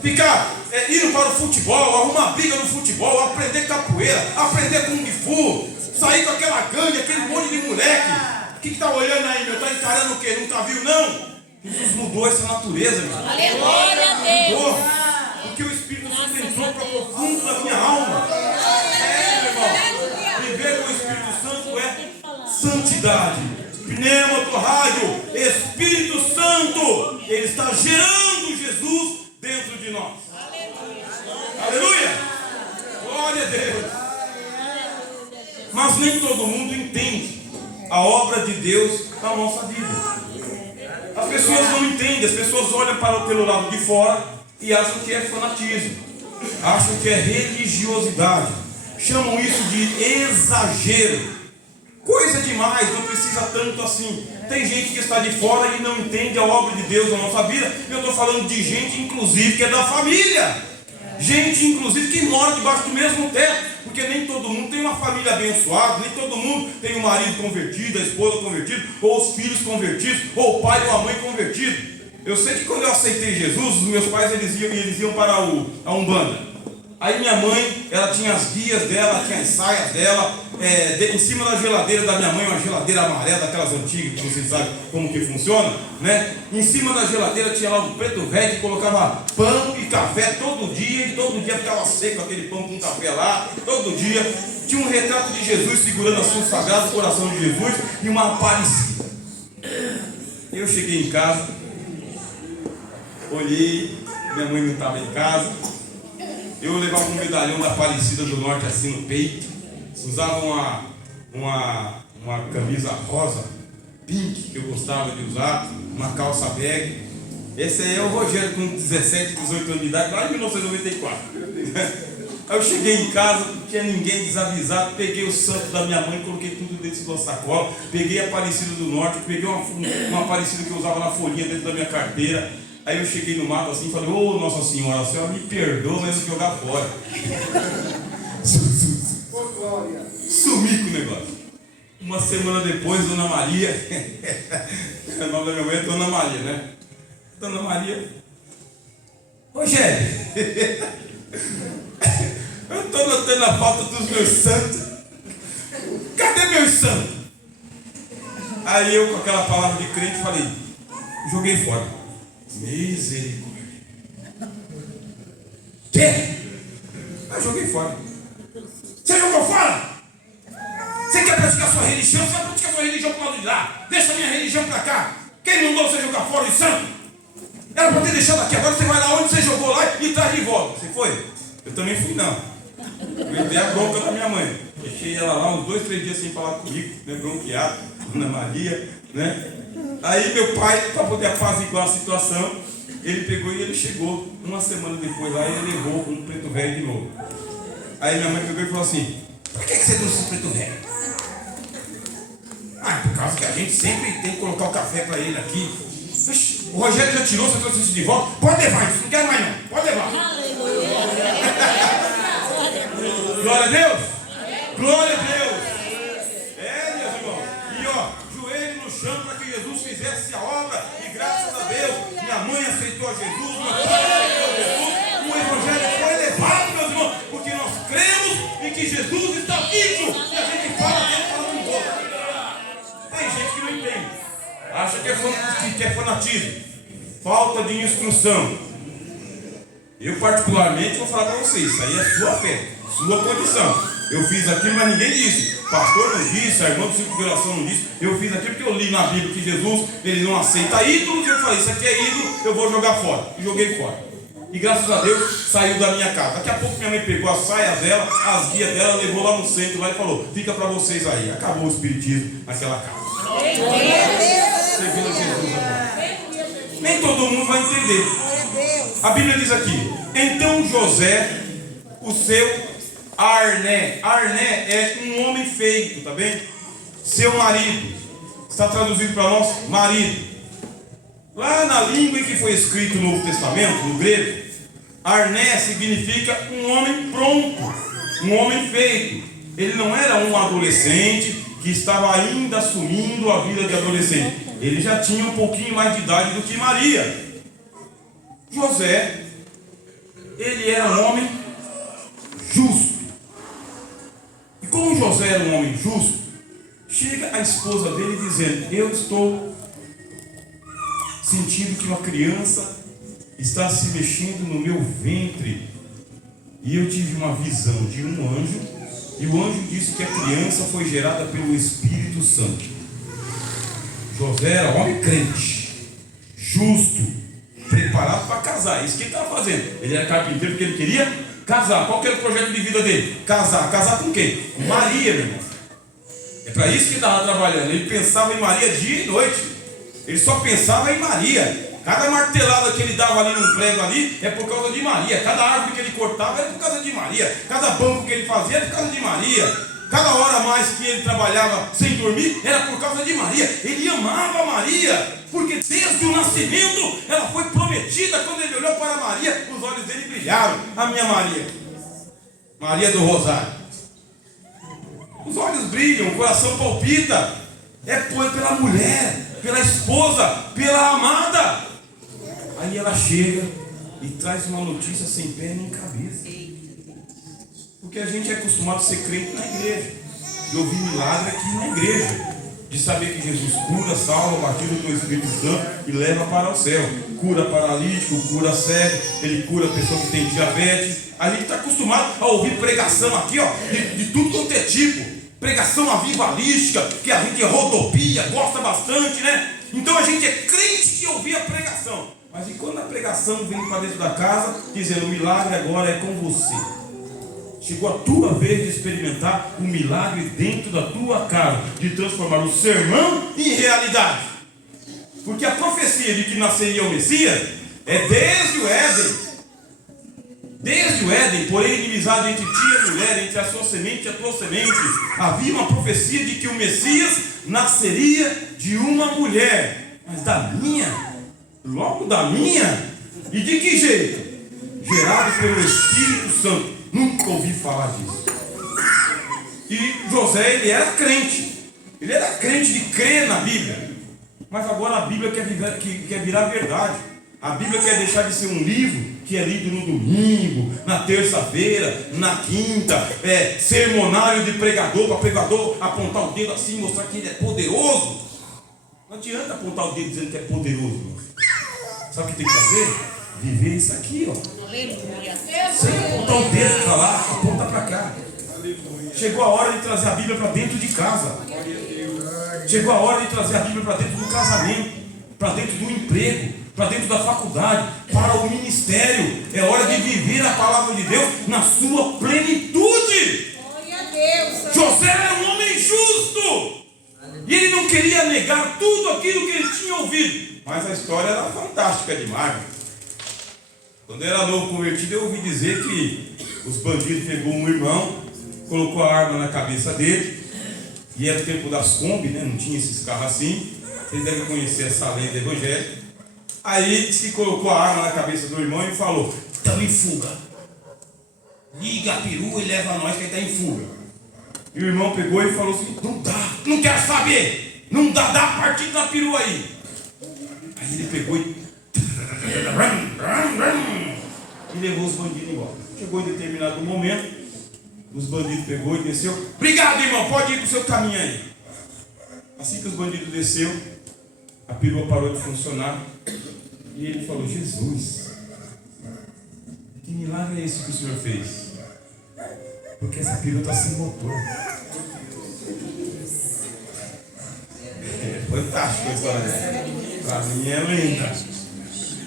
Ficar indo para o futebol, arrumar briga no futebol, aprender capoeira, aprender kung fu, sair com aquela gangue, aquele monte de moleque. O que está olhando aí, meu? Está encarando o quê? Nunca viu, não? Jesus mudou essa natureza, meu. Aleluia, Deus. Mudou. Porque o Espírito Santo entrou para o profundo da minha alma. Meu irmão. Viver com o Espírito Santo é santidade. Pneuma do rádio. Espírito Santo. Ele está gerando Jesus dentro de nós. Aleluia. Glória a Deus. Mas nem todo mundo entende a obra de Deus na nossa vida. As pessoas não entendem, as pessoas olham pelo lado de fora e acham que é fanatismo, acham que é religiosidade, chamam isso de exagero, coisa demais, não precisa tanto assim. Tem gente que está de fora e não entende a obra de Deus na nossa vida. Eu estou falando de gente, inclusive, que é da família, gente, inclusive, que mora debaixo do mesmo teto. Porque nem todo mundo tem uma família abençoada, nem todo mundo tem o marido convertido, a esposa convertida, ou os filhos convertidos, ou o pai ou a mãe convertido. Eu sei que quando eu aceitei Jesus, os meus pais eles iam para a Umbanda. Aí minha mãe, ela tinha as guias dela, tinha as saias dela, em cima da geladeira da minha mãe, uma geladeira amarela, daquelas antigas, que vocês sabem como que funciona, né? Em cima da geladeira tinha lá um preto velho que colocava pão e café todo dia, e todo dia ficava seco aquele pão com café lá, todo dia. Tinha um retrato de Jesus segurando assim o sagrado coração de Jesus e uma Aparecida. Eu cheguei em casa, olhei, minha mãe não estava em casa. Eu levava um medalhão da Aparecida do Norte assim no peito. Usava uma camisa rosa, pink, que eu gostava de usar. Uma calça bag. Esse aí é o Rogério com 17, 18 anos de idade, lá em 1994. Aí eu cheguei em casa, não tinha ninguém, desavisado. Peguei o santo da minha mãe, coloquei tudo dentro da sacola. Peguei a Aparecida do Norte, peguei uma Aparecida que eu usava na folhinha dentro da minha carteira. Aí eu cheguei no mato assim e falei: ô Nossa Senhora, a senhora me perdoa, mas eu vou jogar fora. Sumi com o negócio. Uma semana depois, Dona Maria, o nome da minha mãe é Dona Maria, né? Dona Maria: Rogério, eu estou notando a falta dos meus santos. Cadê meus santos? Aí eu, com aquela palavra de crente, falei: joguei fora. Misericórdia. Quê? Eu joguei fora. Você jogou fora? Você quer praticar sua religião? Você vai praticar sua religião para o lado de lá. Deixa a minha religião para cá. Quem mandou você jogar fora os santos? Era para ter deixado aqui. Agora você vai lá onde você jogou lá e traz de volta. Você foi? Eu também fui, não. Eu dei a bronca da minha mãe. Deixei ela lá uns 2, 3 dias sem falar comigo, né? Bronqueado, Ana Maria, né? Aí meu pai, para poder apaziguar a situação, ele pegou e ele chegou. Uma semana depois lá, ele levou um preto velho de novo. Aí minha mãe pegou e falou assim: por que você trouxe um preto velho? Ah, por causa que a gente sempre tem que colocar o café para ele aqui. O Rogério já tirou, você trouxe isso de volta? Pode levar isso, não quero mais não. Pode levar. Glória a Deus. Glória a Deus. Meus irmãos. E ó, joelho no chão para que Jesus fizesse a obra. E graças a Deus, minha mãe aceitou a Jesus, meu pai aceitou a Jesus. O Evangelho foi elevado, meus irmãos, porque nós cremos em que Jesus está vivo. E a gente fala dele falando um pouco. Tem gente que não entende. Acha que é fanatismo. Falta de instrução. Eu particularmente vou falar para vocês, isso aí é sua fé, sua condição. Eu fiz aquilo, mas ninguém disse. Pastor não disse, a irmã do ciclo de oração não disse. Eu fiz aquilo porque eu li na Bíblia que Jesus, ele não aceita ídolos. E eu falei: isso aqui é ídolo, eu vou jogar fora. E joguei fora. E graças a Deus, saiu da minha casa. Daqui a pouco minha mãe pegou as saias dela, as guias dela, levou lá no centro lá e falou: fica para vocês aí. Acabou o espiritismo naquela casa. Servindo a Jesus agora. Nem todo mundo vai entender. A Bíblia diz aqui: então José, o seu Arné é um homem feito, tá bem? Seu marido, está traduzido para nós, marido. Lá na língua em que foi escrito o Novo Testamento, no grego, Arné significa um homem pronto, um homem feito. Ele não era um adolescente que estava ainda assumindo a vida de adolescente. Ele já tinha um pouquinho mais de idade do que Maria. José, ele era um homem justo. E como José era um homem justo, chega a esposa dele dizendo: eu estou sentindo que uma criança está se mexendo no meu ventre. E eu tive uma visão de um anjo, e o anjo disse que a criança foi gerada pelo Espírito Santo. José era homem crente, justo, preparado para casar. Isso que ele estava fazendo. Ele era carpinteiro porque ele queria casar. Qual que era o projeto de vida dele? Casar. Casar com quem? Com Maria, meu irmão. É para isso que ele estava trabalhando. Ele pensava em Maria dia e noite. Ele só pensava em Maria. Cada martelada que ele dava ali num prego ali é por causa de Maria. Cada árvore que ele cortava era por causa de Maria. Cada banco que ele fazia era por causa de Maria. Cada hora a mais que ele trabalhava sem dormir era por causa de Maria. Ele amava Maria, porque desde o nascimento ela foi prometida. Quando ele olhou para Maria, os olhos dele brilharam. A minha Maria, Maria do Rosário. Os olhos brilham, o coração palpita. É pela mulher, pela esposa, pela amada. Aí ela chega e traz uma notícia sem pé nem cabeça. Porque a gente é acostumado a ser crente na igreja, de ouvir milagre aqui na igreja, de saber que Jesus cura, salva, batiza com o Espírito Santo e leva para o céu. Cura paralítico, cura cego, ele cura a pessoa que tem diabetes. A gente está acostumado a ouvir pregação aqui, ó, de tudo quanto é tipo. Pregação avivalística, que a gente rodopia, gosta bastante, né? Então a gente é crente de ouvir a pregação. Mas e quando a pregação vem para dentro da casa, dizendo: o milagre agora é com você. Chegou a tua vez de experimentar o milagre dentro da tua casa, de transformar o sermão em realidade. Porque a profecia de que nasceria o Messias é desde o Éden. Desde o Éden, porém inimizade entre ti e a mulher, entre a sua semente e a tua semente, havia uma profecia de que o Messias nasceria de uma mulher. Mas da minha, logo da minha, e de que jeito? Gerado pelo Espírito Santo. Nunca ouvi falar disso. E José, ele era crente. Ele era crente de crer na Bíblia. Mas agora a Bíblia quer virar verdade. A Bíblia quer deixar de ser um livro que é lido no domingo, na terça-feira, na quinta, sermonário de pregador, para pregador apontar o dedo assim, mostrar que ele é poderoso. Não adianta apontar o dedo dizendo que é poderoso. Sabe o que tem que fazer? Viver isso aqui, ó. Sem apontar o dedo para lá, aponta para cá. Chegou a hora de trazer a Bíblia para dentro de casa. Chegou a hora de trazer a Bíblia para dentro do casamento, para dentro do emprego, para dentro da faculdade, para o ministério. É hora de viver a palavra de Deus na sua plenitude. José era um homem justo. E ele não queria negar tudo aquilo que ele tinha ouvido. Mas a história era fantástica demais. Quando eu era novo convertido, eu ouvi dizer que os bandidos pegou um irmão, colocou a arma na cabeça dele. E era o tempo das Kombi, né? Não tinha esses carros assim. Vocês devem conhecer essa lenda evangélica. Aí se colocou a arma na cabeça do irmão e falou: estamos em fuga. Liga a perua e leva nós que ele está em fuga. E o irmão pegou e falou assim: não dá, não quero saber. Não dá a partida da perua aí. Aí ele pegou e levou os bandidos embora. Chegou em determinado momento, os bandidos pegou e desceu. Obrigado, irmão, pode ir para o seu caminho aí. Assim que os bandidos desceu, a perua parou de funcionar. E ele falou: Jesus, que milagre é esse que o Senhor fez? Porque essa perua está sem motor. É fantástico a história dela. Para mim é lenda.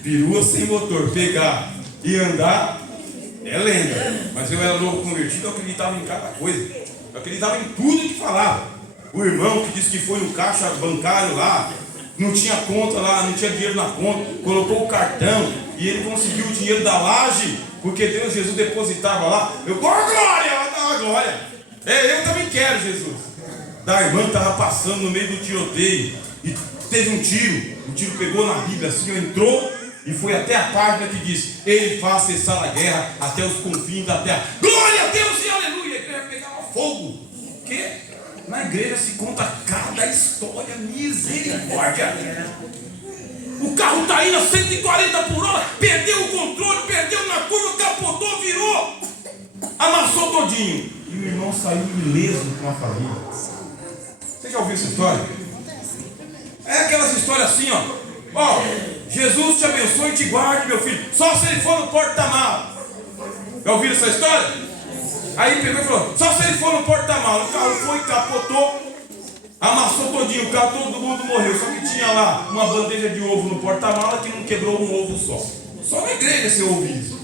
Perua sem motor, pegar e andar é lenda. Mas eu era novo convertido, eu acreditava em cada coisa. Eu acreditava em tudo que falava. O irmão que disse que foi no caixa bancário lá, não tinha conta lá, não tinha dinheiro na conta, colocou o cartão e ele conseguiu o dinheiro da laje, porque Deus, Jesus depositava lá. Eu, glória, ela dava glória. Eu também quero, Jesus. Da irmã estava passando no meio do tiroteio e teve um tiro. O tiro pegou na Bíblia assim, entrou e foi até a página que diz: ele faz cessar a guerra até os confins da terra. Glória a Deus e aleluia. A igreja pegava fogo. Que na igreja se conta cada história, misericórdia. O carro está indo a 140 por hora, perdeu o controle, perdeu na curva, capotou, virou, amassou todinho. E o irmão saiu ileso com a família. Você já ouviu essa história? É aquelas histórias assim, ó, Jesus te abençoe e te guarde, meu filho, só se ele for no porta-malas. Já ouviram essa história? Aí pegou e falou, só se ele for no porta-malas. O carro foi, capotou, amassou todinho, o carro, todo mundo morreu. Só que tinha lá uma bandeja de ovo no porta-malas que não quebrou um ovo só. Só na igreja você ouve isso.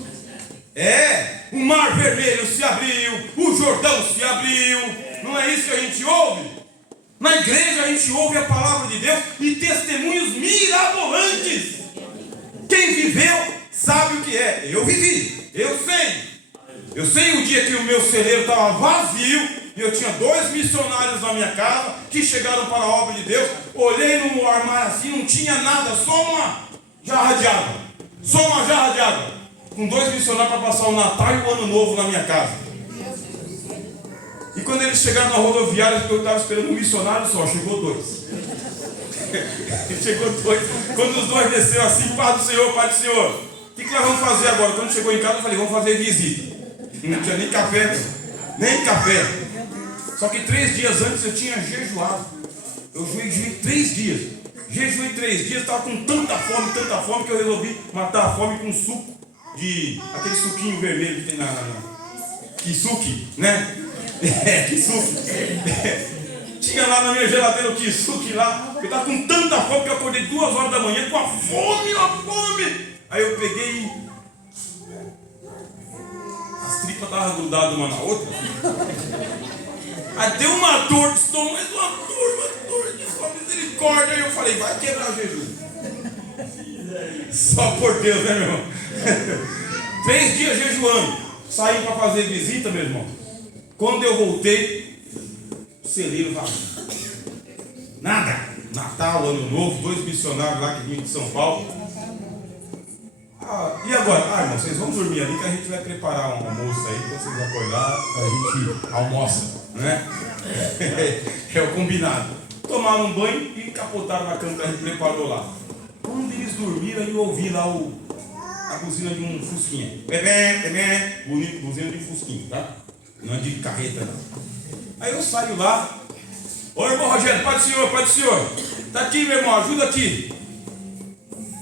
O mar vermelho se abriu, o Jordão se abriu. Não é isso que a gente ouve? Na igreja a gente ouve a palavra de Deus e testemunhos mirabolantes. Quem viveu sabe o que é. Eu vivi, eu sei. Eu sei o dia que o meu celeiro estava vazio e eu tinha 2 missionários na minha casa que chegaram para a obra de Deus. Olhei no armário assim, não tinha nada, só uma jarra de água. Só uma jarra de água. Com 2 missionários para passar o Natal e o Ano Novo na minha casa. E quando eles chegaram na rodoviária, eu estava esperando um missionário só, chegou 2. Chegou 2. Quando os 2 desceram assim, Pai do Senhor, Pai do Senhor, o que nós vamos fazer agora? Quando chegou em casa, eu falei, vamos fazer visita. Não tinha nem café, nem café. Só que 3 dias antes eu tinha jejuado. Eu jejuei 3 dias. Jejuei 3 dias, estava com tanta fome, que eu resolvi matar a fome com suco de aquele suquinho vermelho que tem na Kisuke, né? Kisuke. Tinha lá na minha geladeira o Kisuke lá. Eu estava com tanta fome que eu acordei 2 horas da manhã com a fome. Aí eu peguei e as tripas estavam grudadas uma na outra. Aí deu uma dor de estômago, mas uma dor de sua misericórdia. Aí eu falei, vai quebrar o jejum. Só por Deus, né, meu irmão? 3 dias jejuando. Saí para fazer visita, meu irmão. Quando eu voltei, o celeiro vazio. Nada. Natal, Ano Novo, 2 missionários lá que vinham de São Paulo. E agora? Irmão, vocês vão dormir ali que a gente vai preparar um almoço aí, quando vocês acordarem, a gente almoça, né? É o combinado. Tomaram um banho e capotaram na cama que a gente preparou lá. Quando eles dormiram, eu ouvi lá a buzina de um fusquinha. Bonito, buzina de fusquinha, tá? Não é de carreta, não. Aí eu saio lá. Ô irmão Rogério, Pai do Senhor. Tá aqui, meu irmão, ajuda aqui.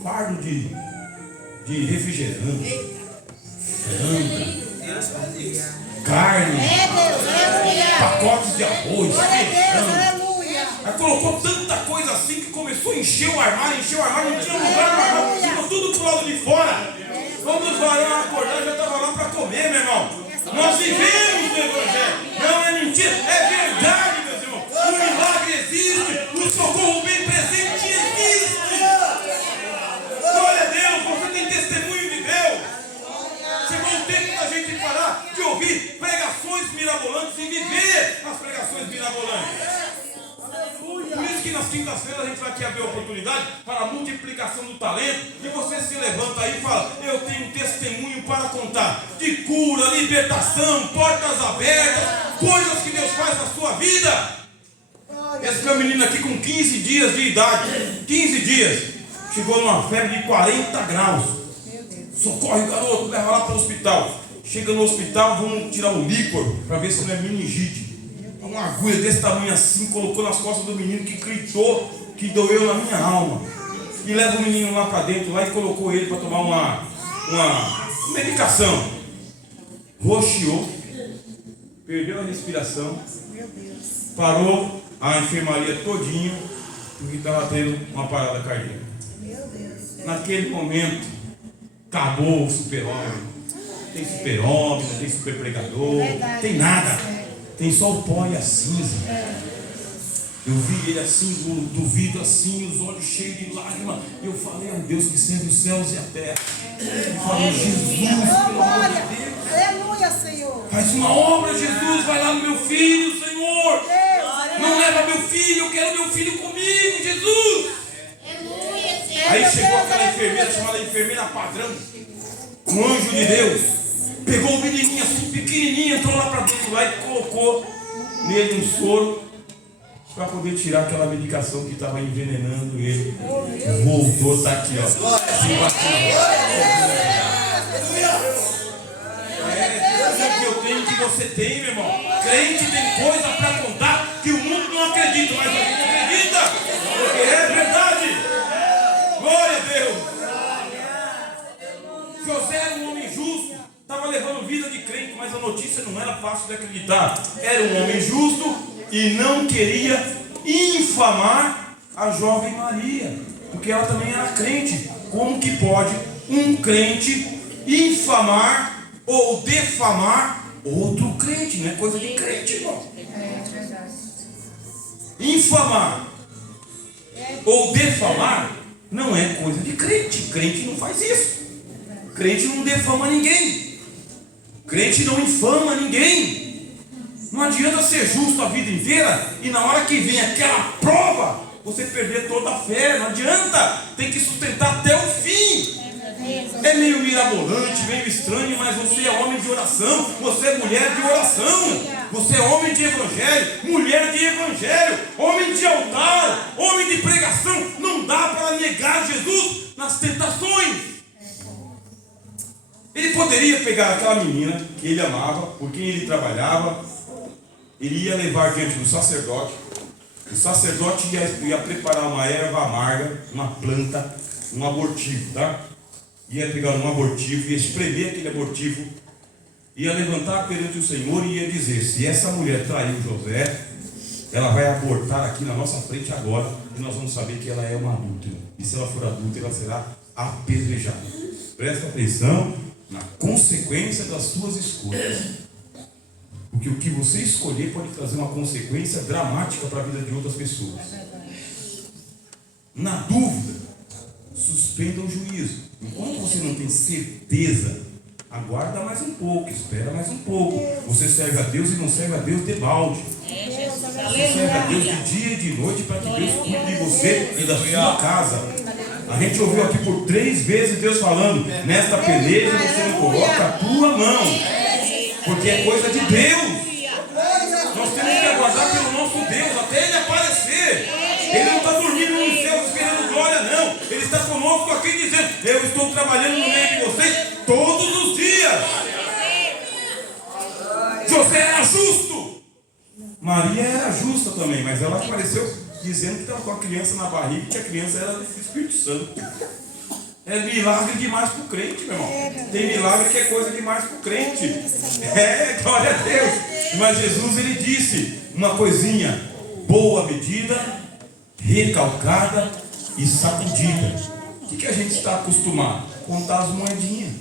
Fardo de refrigerante, carne, pacotes de arroz, aí colocou tanta coisa assim que começou a encher o armário, não tinha lugar no armário, ficou tudo pro lado de fora. Quando os varões acordaram, já estava lá para comer, meu irmão. Nós vivemos no Evangelho, não é mentira, é verdade, meus irmãos. O milagre existe, o socorro bem presente existe. Glória a Deus, você tem testemunho de Deus. Chegou o tempo da gente parar de ouvir pregações mirabolantes e viver as pregações mirabolantes. Por isso que nas quintas-feiras a gente vai aqui abrir a oportunidade para a multiplicação do talento. E você se levanta aí e fala, eu tenho testemunho para contar de cura, libertação, portas abertas, coisas que Deus faz na sua vida. Esse meu menino aqui com 15 dias de idade, 15 dias, chegou numa febre de 40 graus. Socorre, garoto, leva lá para o hospital. Chega no hospital, vamos tirar o líquor para ver se não é meningite. Uma agulha desse tamanho assim, colocou nas costas do menino que gritou, que doeu na minha alma. E leva o menino lá para dentro lá e colocou ele para tomar uma medicação. Roxeou, perdeu a respiração, parou a enfermaria todinha porque estava tendo uma parada cardíaca. Naquele momento, acabou o super-homem. Tem super-homem, não tem super-pregador, tem nada. Tem só o pó e a cinza. Eu vi ele assim, do vidro assim, os olhos cheios de lágrimas. E eu falei, Deus que serve os céus e a terra. Eu falei, Jesus, pelo amor de Deus. Aleluia, Senhor. Faz uma obra, Jesus, vai lá no meu filho, Senhor. Não leva meu filho, eu quero meu filho comigo, Jesus. Aí chegou aquela enfermeira, chamada enfermeira padrão. Um anjo de Deus. Pegou o menininho assim, pequenininho, entrou lá para dentro lá e colocou nele um soro para poder tirar aquela medicação que estava envenenando ele. Voltou, está aqui, ó. É que eu tenho que você tem, meu irmão. Crente tem coisa para contar que o mundo não acredita, mas a gente acredita, porque é verdade. Glória a Deus. José era um homem justo, estava levando vida de crente, mas a notícia não era fácil de acreditar. Era um homem justo e não queria infamar a jovem Maria, porque ela também era crente. Como que pode um crente infamar ou defamar outro crente? Não é coisa de crente, irmão. Infamar ou defamar não é coisa de crente. Crente não faz isso. Crente não defama ninguém. Crente não infama ninguém. Não adianta ser justo a vida inteira e na hora que vem aquela prova, você perder toda a fé. Não adianta. Tem que sustentar até o fim. É meio mirabolante, meio estranho, mas você é homem de oração. Você é mulher de oração. Você é homem de evangelho, mulher de evangelho, homem de altar, homem de pregação. Não dá para negar Jesus nas tentações. Ele poderia pegar aquela menina que ele amava, por quem ele trabalhava, ele ia levar diante do sacerdote. O sacerdote ia preparar uma erva amarga, uma planta, um abortivo, tá? Ia pegar um abortivo, ia espremer aquele abortivo, ia levantar perante o Senhor e ia dizer: se essa mulher traiu José, ela vai abortar aqui na nossa frente agora, e nós vamos saber que ela é uma adúltera. E se ela for adúltera, ela será apedrejada. Presta atenção na consequência das suas escolhas, porque o que você escolher pode trazer uma consequência dramática para a vida de outras pessoas. Na dúvida, suspenda o juízo. Enquanto você não tem certeza, aguarda mais um pouco, espera mais um pouco. Você serve a Deus e não serve a Deus de balde. Você serve a Deus de dia e de noite para que Deus cuide de você e da sua casa. A gente ouviu aqui por 3 vezes Deus falando: nesta peleja você não coloca a tua mão, porque é coisa de Deus. Nós temos que aguardar pelo nosso Deus até Ele aparecer. Ele não está dormindo no céu esperando glória, não. Ele está conosco aqui dizendo: eu estou trabalhando no meio de vocês todos os dias. José era justo, Maria era justa também, mas ela apareceu dizendo que estava com a criança na barriga, que a criança era do Espírito Santo. É milagre demais para o crente, meu irmão. Tem milagre que é coisa demais para o crente. Glória a Deus. Mas Jesus, ele disse uma coisinha: boa medida, recalcada e sacudida. O que a gente está acostumado? Contar as moedinhas.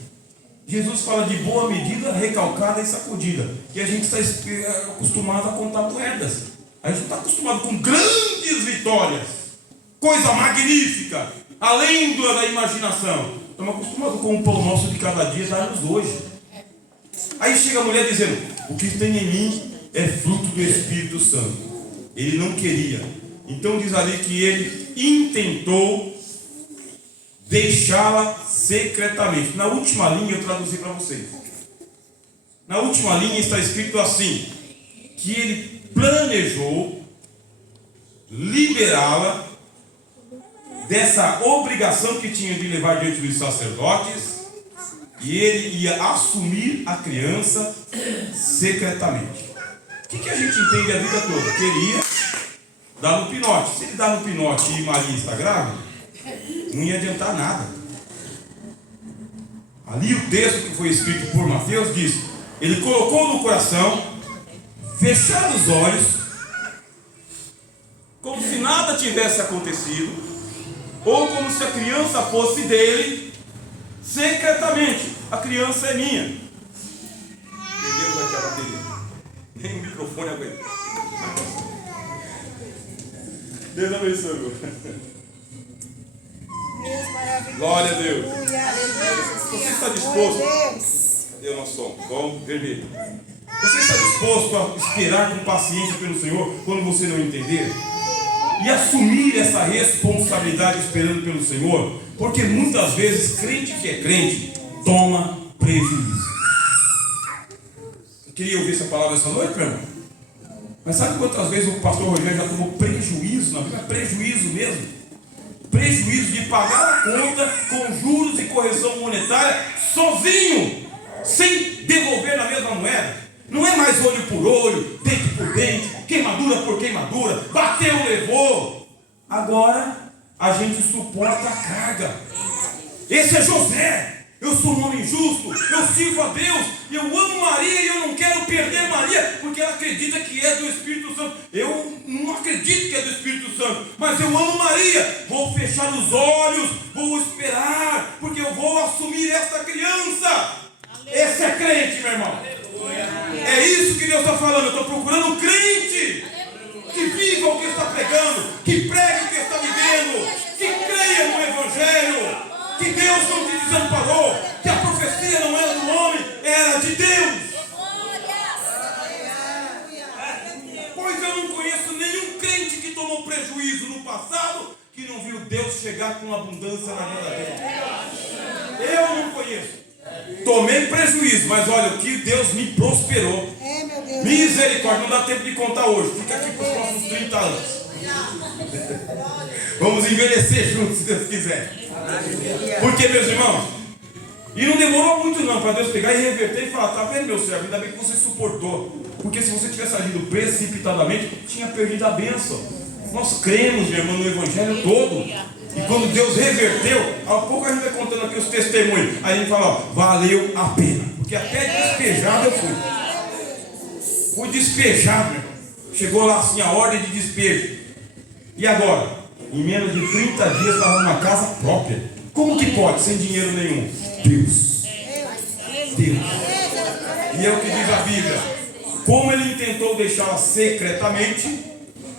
Jesus fala de boa medida, recalcada e sacudida. E a gente está acostumado a contar moedas. A gente não está acostumado com grandes vitórias, coisa magnífica, além da imaginação. Estamos acostumados com o pão nosso de cada dia, dar-nos hoje. Aí chega a mulher dizendo: o que tem em mim é fruto do Espírito Santo. Ele não queria. Então diz ali que ele intentou deixá-la secretamente. Na última linha eu traduzi para vocês. Na última linha está escrito assim: que ele planejou liberá-la dessa obrigação que tinha de levar diante dos sacerdotes, e ele ia assumir a criança secretamente. O que a gente entende a vida toda? Que ele ia dar no pinote. Se ele dá no pinote e Maria está grávida, não ia adiantar nada. Ali o texto que foi escrito por Mateus diz: ele colocou no coração, fechar os olhos, como se nada tivesse acontecido, ou como se a criança fosse dele, secretamente. A criança é minha. Perdemos aqui a bateria. Nem o microfone aguenta. Deus abençoe. Glória a Deus. Você está disposto? Cadê o nosso som? Som vermelho. Você está disposto a esperar com paciência pelo Senhor quando você não entender? E assumir essa responsabilidade esperando pelo Senhor? Porque muitas vezes crente que é crente toma prejuízo. Você queria ouvir essa palavra essa noite, meu irmão? Mas sabe quantas vezes o pastor Rogério já tomou prejuízo na vida? Prejuízo mesmo. Prejuízo de pagar a conta com juros e correção monetária sozinho, sem devolver na mesma moeda. Não é mais olho por olho, dente por dente, queimadura por queimadura, bateu, levou. Agora a gente suporta a carga. Esse é José. Eu sou um homem justo, eu sirvo a Deus, eu amo Maria e eu não quero perder Maria, porque ela acredita que é do Espírito Santo. Eu não acredito que é do Espírito Santo, mas eu amo Maria. Vou fechar os olhos, vou esperar, porque eu vou assumir esta criança. Esse é crente, meu irmão. É isso que Deus está falando. Eu estou procurando um crente que viva o que está pregando, que pregue o que está vivendo, que creia no Evangelho, que Deus não te desamparou, que a profecia não era do homem, era de Deus. Pois eu não conheço nenhum crente que tomou prejuízo no passado, que não viu Deus chegar com abundância na vida dele. Eu não conheço. Tomei prejuízo, mas olha, o que Deus me prosperou. Misericórdia, não dá tempo de contar hoje. Fica aqui para os próximos 30 anos. Vamos envelhecer juntos, se Deus quiser. Porque, meus irmãos, e não demorou muito não para Deus pegar e reverter e falar: tá vendo, meu servo, ainda bem que você suportou, porque se você tivesse agido precipitadamente, tinha perdido a bênção. Nós cremos, meu irmão, no Evangelho todo, e quando Deus reverteu, há pouco a gente vai contando aqui os testemunhos, aí a gente fala: ó, valeu a pena, porque até despejado eu fui despejado, meu irmão. Chegou lá assim a ordem de despejo, e agora? Em menos de 30 dias estava numa casa própria. Como que pode? Sem dinheiro nenhum. Deus. E é o que diz a Bíblia. Como ele intentou deixá-la secretamente,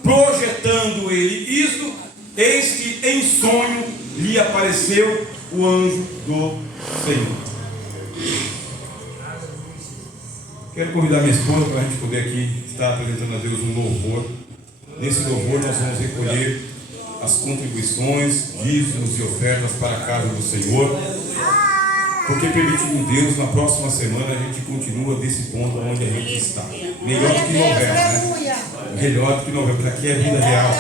projetando ele isso, eis que em sonho lhe apareceu o anjo do Senhor. Quero convidar minha esposa para a gente poder aqui estar apresentando a Deus um louvor. Nesse louvor nós vamos recolher as contribuições, dízimos e ofertas para a casa do Senhor, porque permitindo Deus, na próxima semana a gente continua desse ponto onde a gente está. Melhor do que novela, né? Melhor do que novela, porque aqui é vida real.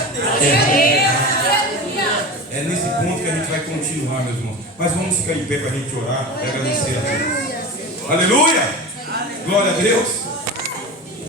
É nesse ponto que a gente vai continuar, meus irmãos. Mas vamos ficar em pé para a gente orar e agradecer a Deus. Aleluia! Glória a Deus!